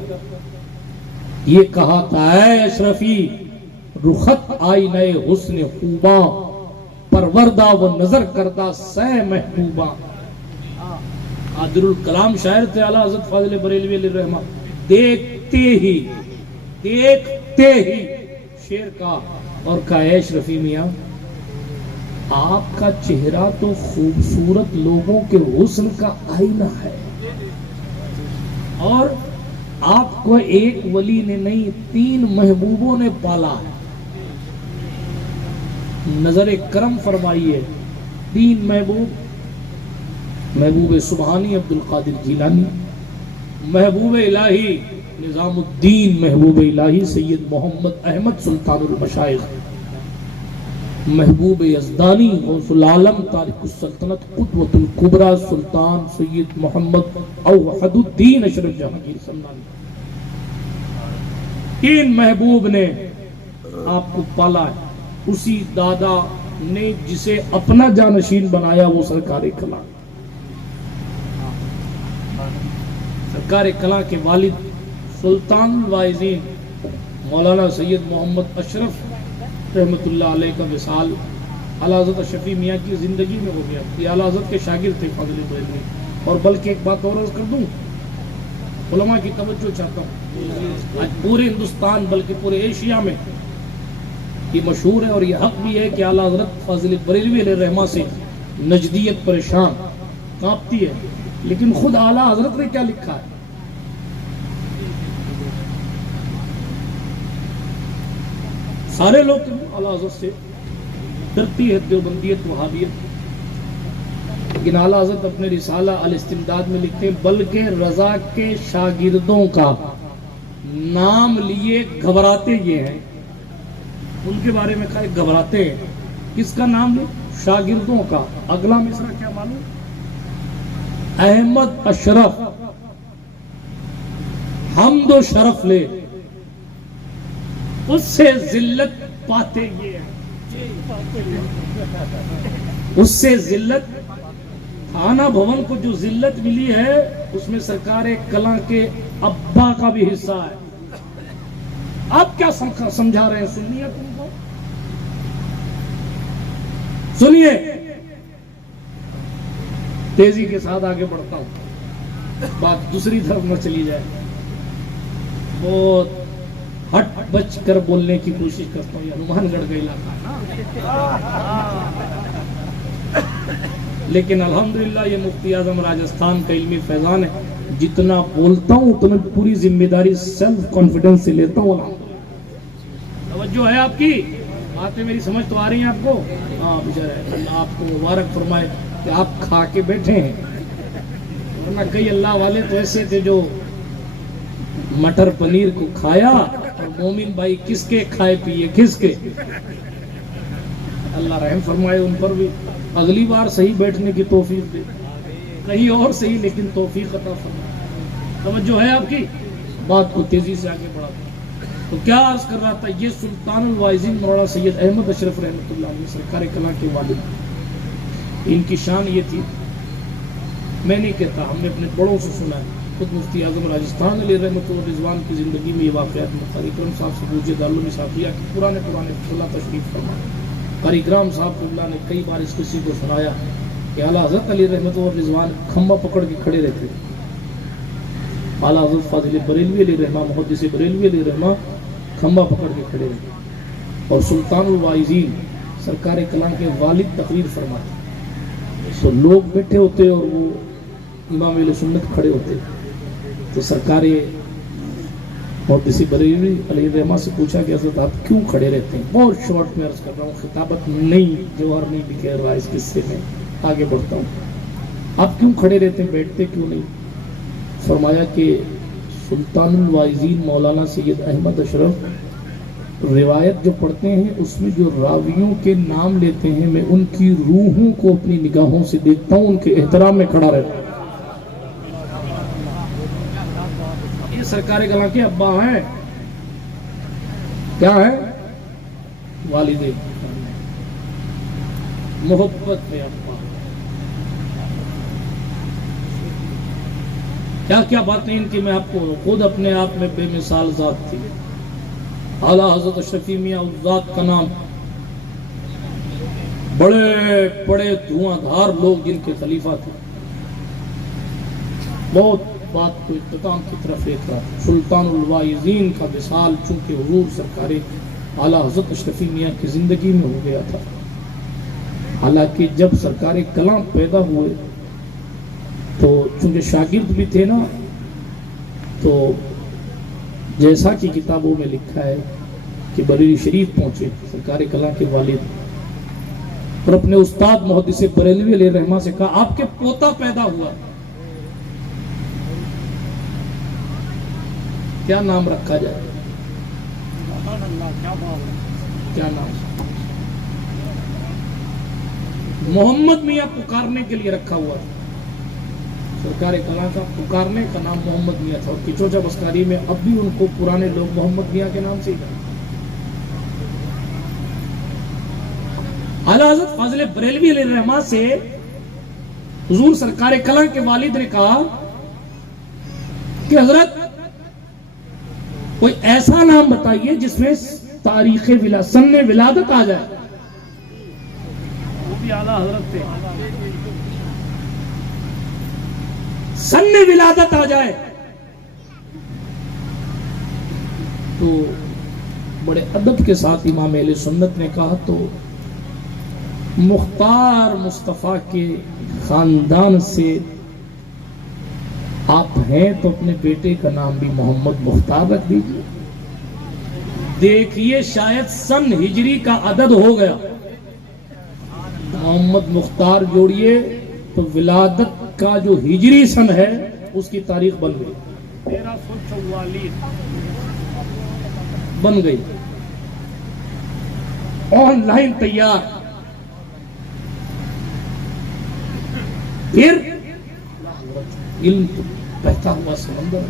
یہ کہا تھا، اے اشرفی رخت آئینہ حسن خوباں، پروردہ و نظر کردہ سہ محبوباں۔ قادر الکلام شاعر تھے اعلیٰ حضرت فاضل بریلوی علیہ الرحمہ، دیکھتے ہی شعر کا اور کہا، اے اشرفی میاں آپ کا چہرہ تو خوبصورت لوگوں کے حسن کا آئینہ ہے، اور آپ کو ایک ولی نے نہیں 3 محبوبوں نے پالا ہے۔ نظر کرم فرمائیے، 3 محبوب، محبوب سبحانی عبد القادر جیلانی، محبوب الہی نظام الدین، محبوب الہی سید محمد احمد سلطان المشائخ، محبوب یزدانی غوث العالم تارک السلطنت قدوۃ الکبریٰ سلطان سید محمد اوحد الدین اشرف جہانگیر سمنانی۔ 3 محبوب نے آپ کو پالا ہے۔ اسی دادا نے جسے اپنا جانشین بنایا وہ سرکار کلاں، سرکار کلاں کے والد سلطان الواعظین مولانا سید محمد اشرف رحمت اللہ علیہ کا وصال اعلیٰ حضرت اشرفی میاں کی زندگی میں ہو گیا۔ یہ اعلیٰ حضرت کے شاگرد تھے فاضل بریلوی۔ اور بلکہ ایک بات اور عرض کر دوں، علماء کی توجہ چاہتا ہوں، آج پورے ہندوستان بلکہ پورے ایشیا میں یہ مشہور ہے اور یہ حق بھی ہے کہ اعلیٰ حضرت فاضل بریلوی علیہ الرحمہ سے نجدیت پریشان کانپتی ہے، لیکن خود اعلیٰ حضرت نے کیا لکھا ہے؟ سارے لوگ اعلیٰ حضرت سے ڈرتی ہے، دیوبندیت وہابیت، لیکن اعلیٰ حضرت اپنے رسالہ الاستمداد میں لکھتے ہیں بلکہ رضا کے شاگردوں کا نام لیے گھبراتے یہ ہیں، ان کے بارے میں کہا گھبراتے ہیں، کس کا نام لے؟ شاگردوں کا۔ اگلا مصرع کیا معلوم؟ احمد اشرف حمد و شرف لے، اس سے ذلت پاتے یہ ہیں، اس سے ذلت، تھانہ بھون کو جو ذلت ملی ہے اس میں سرکار کلاں کے ابا کا بھی حصہ ہے۔ اب کیا سمجھا رہے ہیں؟ سنیے تم کو، سنیے، تیزی کے ساتھ آگے بڑھتا ہوں، بات دوسری طرف نہ چلی جائے، بہت ہٹ بچ کر بولنے کی کوشش کرتا ہوں، یہ ہنومان گڑھ کا علاقہ ہے، لیکن الحمدللہ یہ مفتی اعظم راجستھان کا علمی فیضان ہے، جتنا بولتا ہوں اتنا پوری ذمہ داری سیلف کانفیڈنس سے لیتا ہوں۔ الحمدللہ توجہ ہے آپ کی باتیں، میری سمجھ تو آ رہی ہیں آپ کو؟ ہاں بشر ہے، اللہ آپ کو مبارک فرمائے، کہ آپ کھا کے بیٹھے ہیں، ورنہ کئی اللہ والے تو ایسے تھے جو مٹر پنیر کو کھایا اور مومن بھائی کس کے کھائے پیے، کس کے؟ اللہ رحم فرمائے ان پر بھی، اگلی بار صحیح بیٹھنے کی توفیق دے، کہیں اور صحیح لیکن توفیق عطا فرمائے۔ توجہ ہے آپ کی؟ بات کو تیزی سے آگے بڑھا تو کیا عرض کر رہا تھا، یہ سلطان الواعظین مولانا سید احمد اشرف رحمۃ اللہ علیہ سرکار کلاں کے والد، ان کی شان یہ تھی، میں نہیں کہتا، ہم نے اپنے بڑوں سے سنا ہے، خود مفتی اعظم راجستھان علیہ رحمۃ اللہ رضوان کی زندگی میں یہ واقعات قاری اکرم صاحب سے پوچھے، دارالمصافیہ کے پرانے اللہ تشریف فرما، قاری اکرم صاحب اللہ نے کئی بار اس کسی کو سنایا کہ اعلیٰ حضرت علی رحمۃ اللہ رضوان کھمبا پکڑ کے کھڑے رہتے، اعلیٰ حضرت فاضل بریلوی علیہ رحمہ، محدث بریلوی علیہ رحمہ کھمبا پکڑ کے کھڑے رہتے، اور سلطان الواعظین سرکار کلاں کے والد تقریر فرماتے تو لوگ بیٹھے ہوتے اور وہ امام اہل سنت کھڑے ہوتے، تو سرکار محدث بریلوی علیہ رحمہ سے پوچھا کہ حضرت آپ کیوں کھڑے رہتے ہیں؟ بہت شارٹ میں عرض کر رہا ہوں، خطابت نہیں، جوہر نہیں بکھیر رہا اس قصے میں، آگے بڑھتا ہوں، آپ کیوں کھڑے رہتے ہیں، بیٹھتے کیوں نہیں؟ فرمایا کہ سلطان الواعظین مولانا سید احمد اشرف روایت جو پڑھتے ہیں اس میں جو راویوں کے نام لیتے ہیں، میں ان کی روحوں کو اپنی نگاہوں سے دیکھتا ہوں، ان کے احترام میں کھڑا رہتا ہوں۔ یہ سرکار کلاں کے ابا ہیں، کیا ہے؟ والد محبت میں ابا، کیا کیا باتیں ان کی میں آپ کو، خود اپنے آپ میں بے مثال ذات تھی، اعلیٰ حضرت اشرفی میاں اس ذات کا نام، بڑے بڑے دھواں دھار لوگ جن کے خلیفہ تھے، بہت بات کو اختتام کی طرف ایک رہا، سلطان الواعظین کا وصال چونکہ حضور سرکار اعلیٰ حضرت اشرفی میاں کی زندگی میں ہو گیا تھا، حالانکہ جب سرکار کلاں پیدا ہوئے تو چونکہ شاگرد بھی تھے نا، تو جیسا کہ کتابوں میں لکھا ہے کہ بریلی شریف پہنچے سرکار کلاں کے والد اور اپنے استاد محدث بریلوی علیہ رحمہ سے کہا آپ کے پوتا پیدا ہوا، کیا نام رکھا جائے؟ کیا نام؟ محمد میاں پکارنے کے لیے رکھا ہوا تھا، سرکار کلاں کا پکارنے کا نام محمد میاں تھا، اور کچوچا بسکاری میں اب بھی ان کو پرانے لوگ محمد میاں کے نام سے ہی کہتے ہیں۔ اعلیٰ حضرت فاضل بریلوی علیہ رحمہ سے حضور سرکار کلاں کے والد نے کہا کہ حضرت کوئی ایسا نام بتائیے جس میں تاریخ سن ولادت آ جائے، وہ بھی اعلیٰ حضرت تھے، سن ولادت آ جائے، تو بڑے ادب کے ساتھ امام اہل سنت نے کہا تو مختار مصطفیٰ کے خاندان سے آپ ہیں تو اپنے بیٹے کا نام بھی محمد مختار رکھ دیجیے، دیکھیے شاید سن ہجری کا عدد ہو گیا، محمد مختار جوڑیے تو ولادت کا جو ہجری سن ہے اس کی تاریخ بن گئی، 1344 بن گئی، آن لائن تیار۔ پھر علم بہتا ہوا سمندر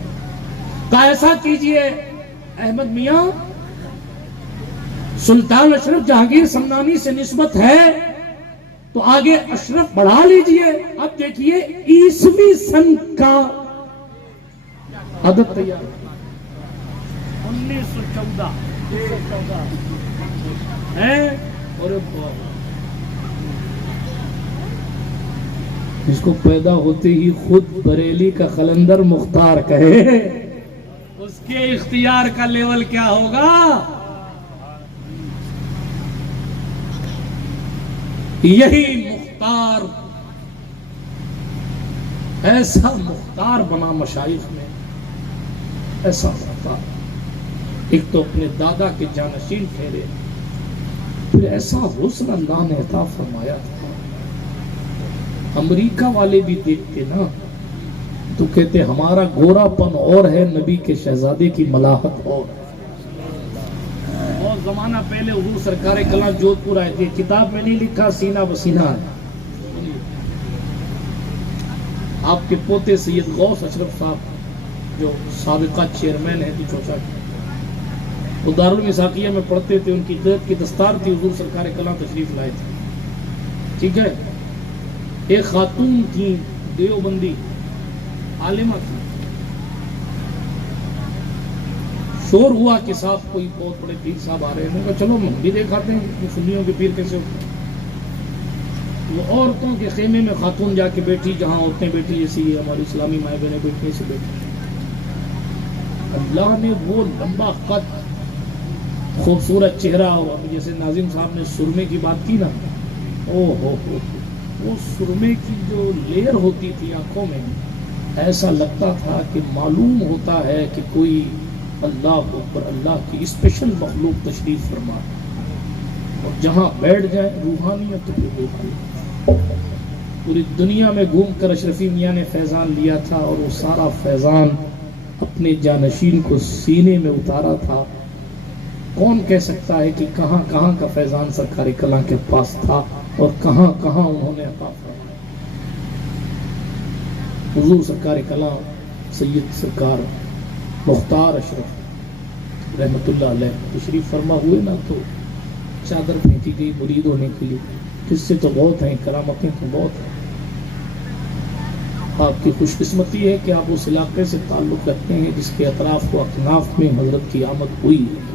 کا ایسا کیجئے احمد میاں، سلطان اشرف جہانگیر سمنانی سے نسبت ہے تو آگے اشرف بڑھا لیجئے، اب دیکھیے عیسوی سن کا عدد تیار، 1914 ہے، اور اس کو پیدا ہوتے ہی خود بریلی کا قلندر مختار کہے، اس کے اختیار کا لیول کیا ہوگا؟ یہی مختار ایسا مختار بنا مشائخ میں، ایسا مختار، ایک تو اپنے دادا کے جانشین ٹھہرے، پھر ایسا حسن اللہ نے عطا فرمایا تھا، امریکہ والے بھی دیکھتے نا تو کہتے ہمارا گورا پن اور ہے، نبی کے شہزادے کی ملاحت اور ہے۔ بہت زمانہ پہلے حضور سرکار کلام جودھ پور آئے تھے، کتاب میں نہیں لکھا، سینہ بسینہ ہے۔ آپ کے پوتے سید غوث اشرف صاحب جو سابقہ چیئرمین ہیں چوچا کے، وہ دارالمساقیہ میں پڑھتے تھے، ان کی قید کی دستار تھی، حضور سرکار کلام تشریف لائے تھے، ٹھیک ہے۔ ایک خاتون تھی دیوبندی عالمہ تھی، شور ہوا کہ صاحب کوئی بہت بڑے پیر صاحب آ رہے ہیں، کہا چلو ہم بھی دیکھاتے ہیں کہ سنیوں کے پیر کیسے ہوتے ہیں۔ وہ عورتوں کے خیمے میں خاتون جا کے بیٹھی، جہاں عورتیں بیٹھی جیسی ہماری اسلامی مائیں بہنیں بیٹھی ایسے بیٹھی۔ اللہ نے وہ لمبا قد، خوبصورت چہرہ، اور ابھی جیسے ناظم صاحب نے سرمے کی بات کی نا، او ہو وہ سرمے کی جو لیئر ہوتی تھی آنکھوں میں، ایسا لگتا تھا کہ معلوم ہوتا ہے کہ کوئی اللہ اکبر، اللہ کی اسپیشل مخلوق تشریف فرما، اور جہاں بیٹھ جائے روحانیت تو پھر روحانیت۔ پوری دنیا میں گھوم کر اشرفی میاں نے فیضان لیا تھا، اور وہ سارا فیضان اپنے جانشین کو سینے میں اتارا تھا۔ کون کہہ سکتا ہے کہ کہاں کہاں کا فیضان سرکار کلاں کے پاس تھا اور کہاں کہاں انہوں نے عطا فرمایا۔ حضور سرکار کلاں سید سرکار مختار اشرف رحمت اللہ علیہ تشریف فرما ہوئے نا، تو چادر پھینکی گئی مرید ہونے کے لیے۔ قصے تو بہت ہیں، کرامتیں تو بہت ہیں۔ آپ کی خوش قسمتی ہے کہ آپ اس علاقے سے تعلق رکھتے ہیں جس کے اطراف و اکناف میں حضرت کی آمد ہوئی ہے۔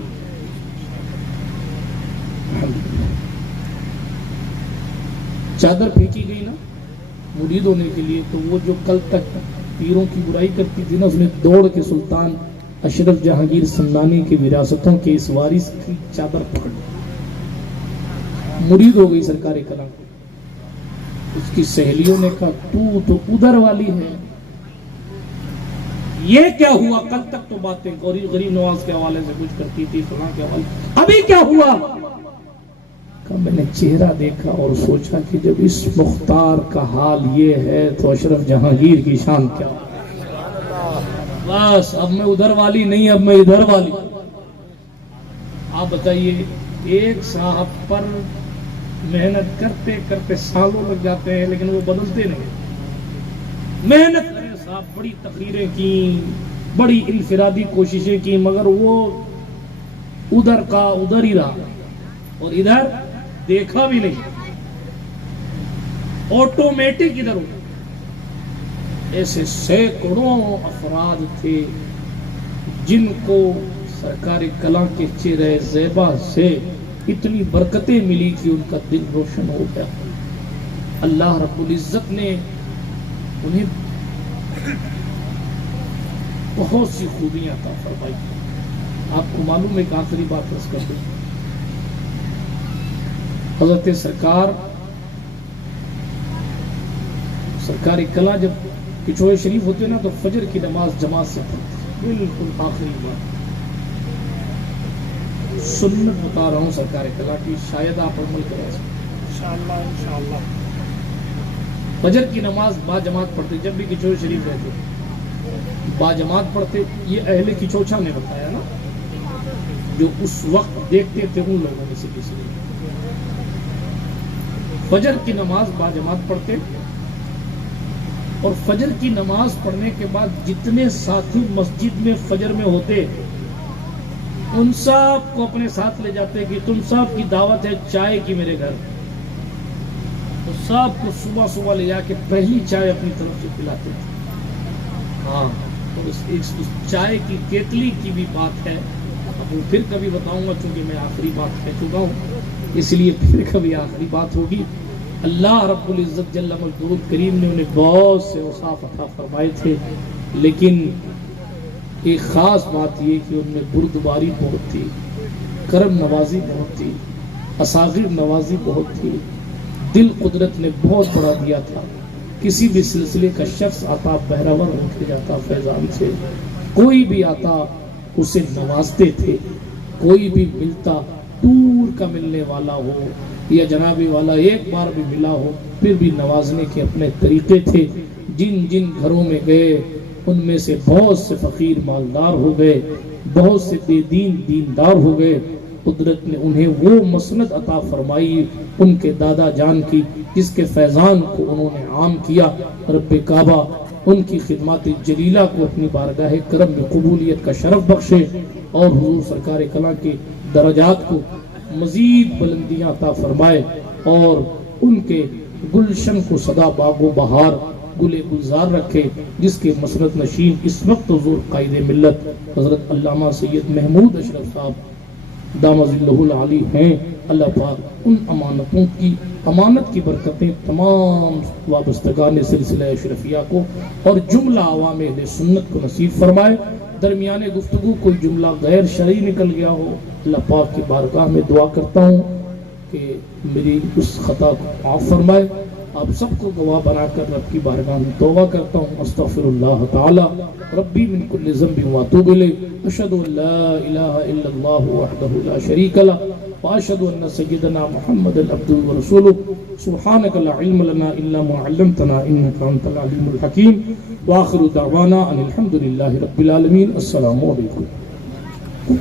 چادر پھینکی گئی نا مرید ہونے کے لیے، تو وہ جو کل تک پیروں کی برائی کرتی تھی نا، اس نے دوڑ کے سلطان اشرف جہانگیر سمنانی کی وراثتوں کے اس وارث کی چادر پکڑ لی، مرید ہو گئی سرکار کلام۔ اس کی سہیلیوں نے کہا تو ادھر والی ہے، یہ کیا ہوا؟ کل تک تو باتیں غریب نواز کے حوالے سے کچھ کرتی تھی، فلاں کے حوالے، ابھی کیا ہوا؟ کہا میں نے چہرہ دیکھا اور سوچا کہ جب اس مختار کا حال یہ ہے تو اشرف جہانگیر کی شان کیا ہو؟ بس اب میں ادھر والی نہیں، اب میں ادھر والی۔ آپ بتائیے، ایک صاحب پر محنت کرتے کرتے سالوں لگ جاتے ہیں لیکن وہ بدلتے نہیں۔ محنت کرے صاحب، بڑی تقریریں کی، بڑی انفرادی کوششیں کی، مگر وہ ادھر کا ادھر ہی رہا اور ادھر دیکھا بھی نہیں، آٹومیٹک ادھر ہو۔ ایسے سینکڑوں افراد تھے جن کو سرکار کلاں کے چہرے زیبا سے اتنی برکتیں ملی کہ ان کا دل روشن ہو گیا۔ اللہ رب العزت نے انہیں بہت سی خوبیاں عطا فرمائی۔ آپ کو معلوم ہے کہ آخری بات عرض کر دوں، حضرت سرکار کلاں جب کچھوئے شریف ہوتے نا تو فجر کی نماز جماعت سے پڑھتے، بالکل آخری بات سنت بتا رہا ہوں سرکار کلاں کی، شاید آپ عمل کریں انشاءاللہ۔ فجر کی نماز با جماعت پڑھتے، جب بھی کچھوئے شریف رہتے با جماعت پڑھتے۔ یہ اہل کچوچا نے بتایا نا، جو اس وقت دیکھتے تھے ان لوگوں میں سے کسی نے۔ فجر کی نماز با جماعت پڑھتے، اور فجر کی نماز پڑھنے کے بعد جتنے ساتھی مسجد میں فجر میں ہوتے ان سب کو اپنے ساتھ لے جاتے کہ تم سب کی دعوت ہے چائے کی میرے گھر، تو سب کو صبح صبح لے جا کے پہلی چائے اپنی طرف سے پلاتے تھے۔ ہاں، اور اس چائے کی کیتلی کی بھی بات ہے، اب وہ پھر کبھی بتاؤں گا، چونکہ میں آخری بات کہہ چکا ہوں اس لیے پھر کبھی آخری بات ہوگی۔ اللہ رب العزت جل مجدہ کریم نے انہیں بہت سے اوصاف عطا فرمائے تھے، لیکن ایک خاص بات یہ کہ ان میں بردباری بہت تھی، کرم نوازی بہت تھی، اصاغر نوازی بہت تھی، دل قدرت نے بہت بڑا دیا تھا۔ کسی بھی سلسلے کا شخص آتا بہرور ہو کے جاتا فیضان سے، کوئی بھی آتا اسے نوازتے تھے، کوئی بھی ملتا دور کا ملنے والا ہو یا جناب والا ایک بار بھی ملا ہو، پھر بھی نوازنے کے اپنے طریقے تھے۔ جن جن گھروں میں گئے ان میں سے بہت سے فقیر مالدار ہو گئے، بہت سے بے دین دیندار ہو گئے۔ قدرت نے انہیں وہ مسند عطا فرمائی ان کے دادا جان کی جس کے فیضان کو انہوں نے عام کیا۔ رب کعبہ ان کی خدمات جلیلہ کو اپنی بارگاہ کرم میں قبولیت کا شرف بخشے، اور حضور سرکار کلاں کے درجات کو مزید بلندیاں عطا فرمائے، اور ان کے گلشن کو سدا باغ و بہار گل گلزار رکھے، جس کے مسند نشین اس وقت حضور قائد ملت حضرت علامہ سید محمود اشرف صاحب دامہ ظلہ العالی ہیں۔ اللہ پاک ان امانت کی برکتیں تمام وابستگان سلسلہ اشرفیہ کو اور جملہ عوام اہل سنت کو نصیب فرمائے۔ درمیان گفتگو کوئی جملہ غیر شرعی نکل گیا ہو، اللہ پاک کی بارگاہ میں دعا کرتا ہوں کہ میری اس خطا کو معاف فرمائے۔ آپ سب کو گواہ بنا کر رب کی بارگاہ میں توبہ کرتا ہوں۔ استغفر اللہ تعالی ربی من کل ذنب واتوب الیہ، اشہد ان لا الہ الا اللہ وحدہ لا شریک لہ واشہد ان سیدنا محمد عبدہ ورسولہ۔ سبحانک لا علم لنا الا ما علمتنا انک انت العلیم الحکیم، وآخر دعوانا ان الحمد للہ رب العالمین۔ السلام علیکم۔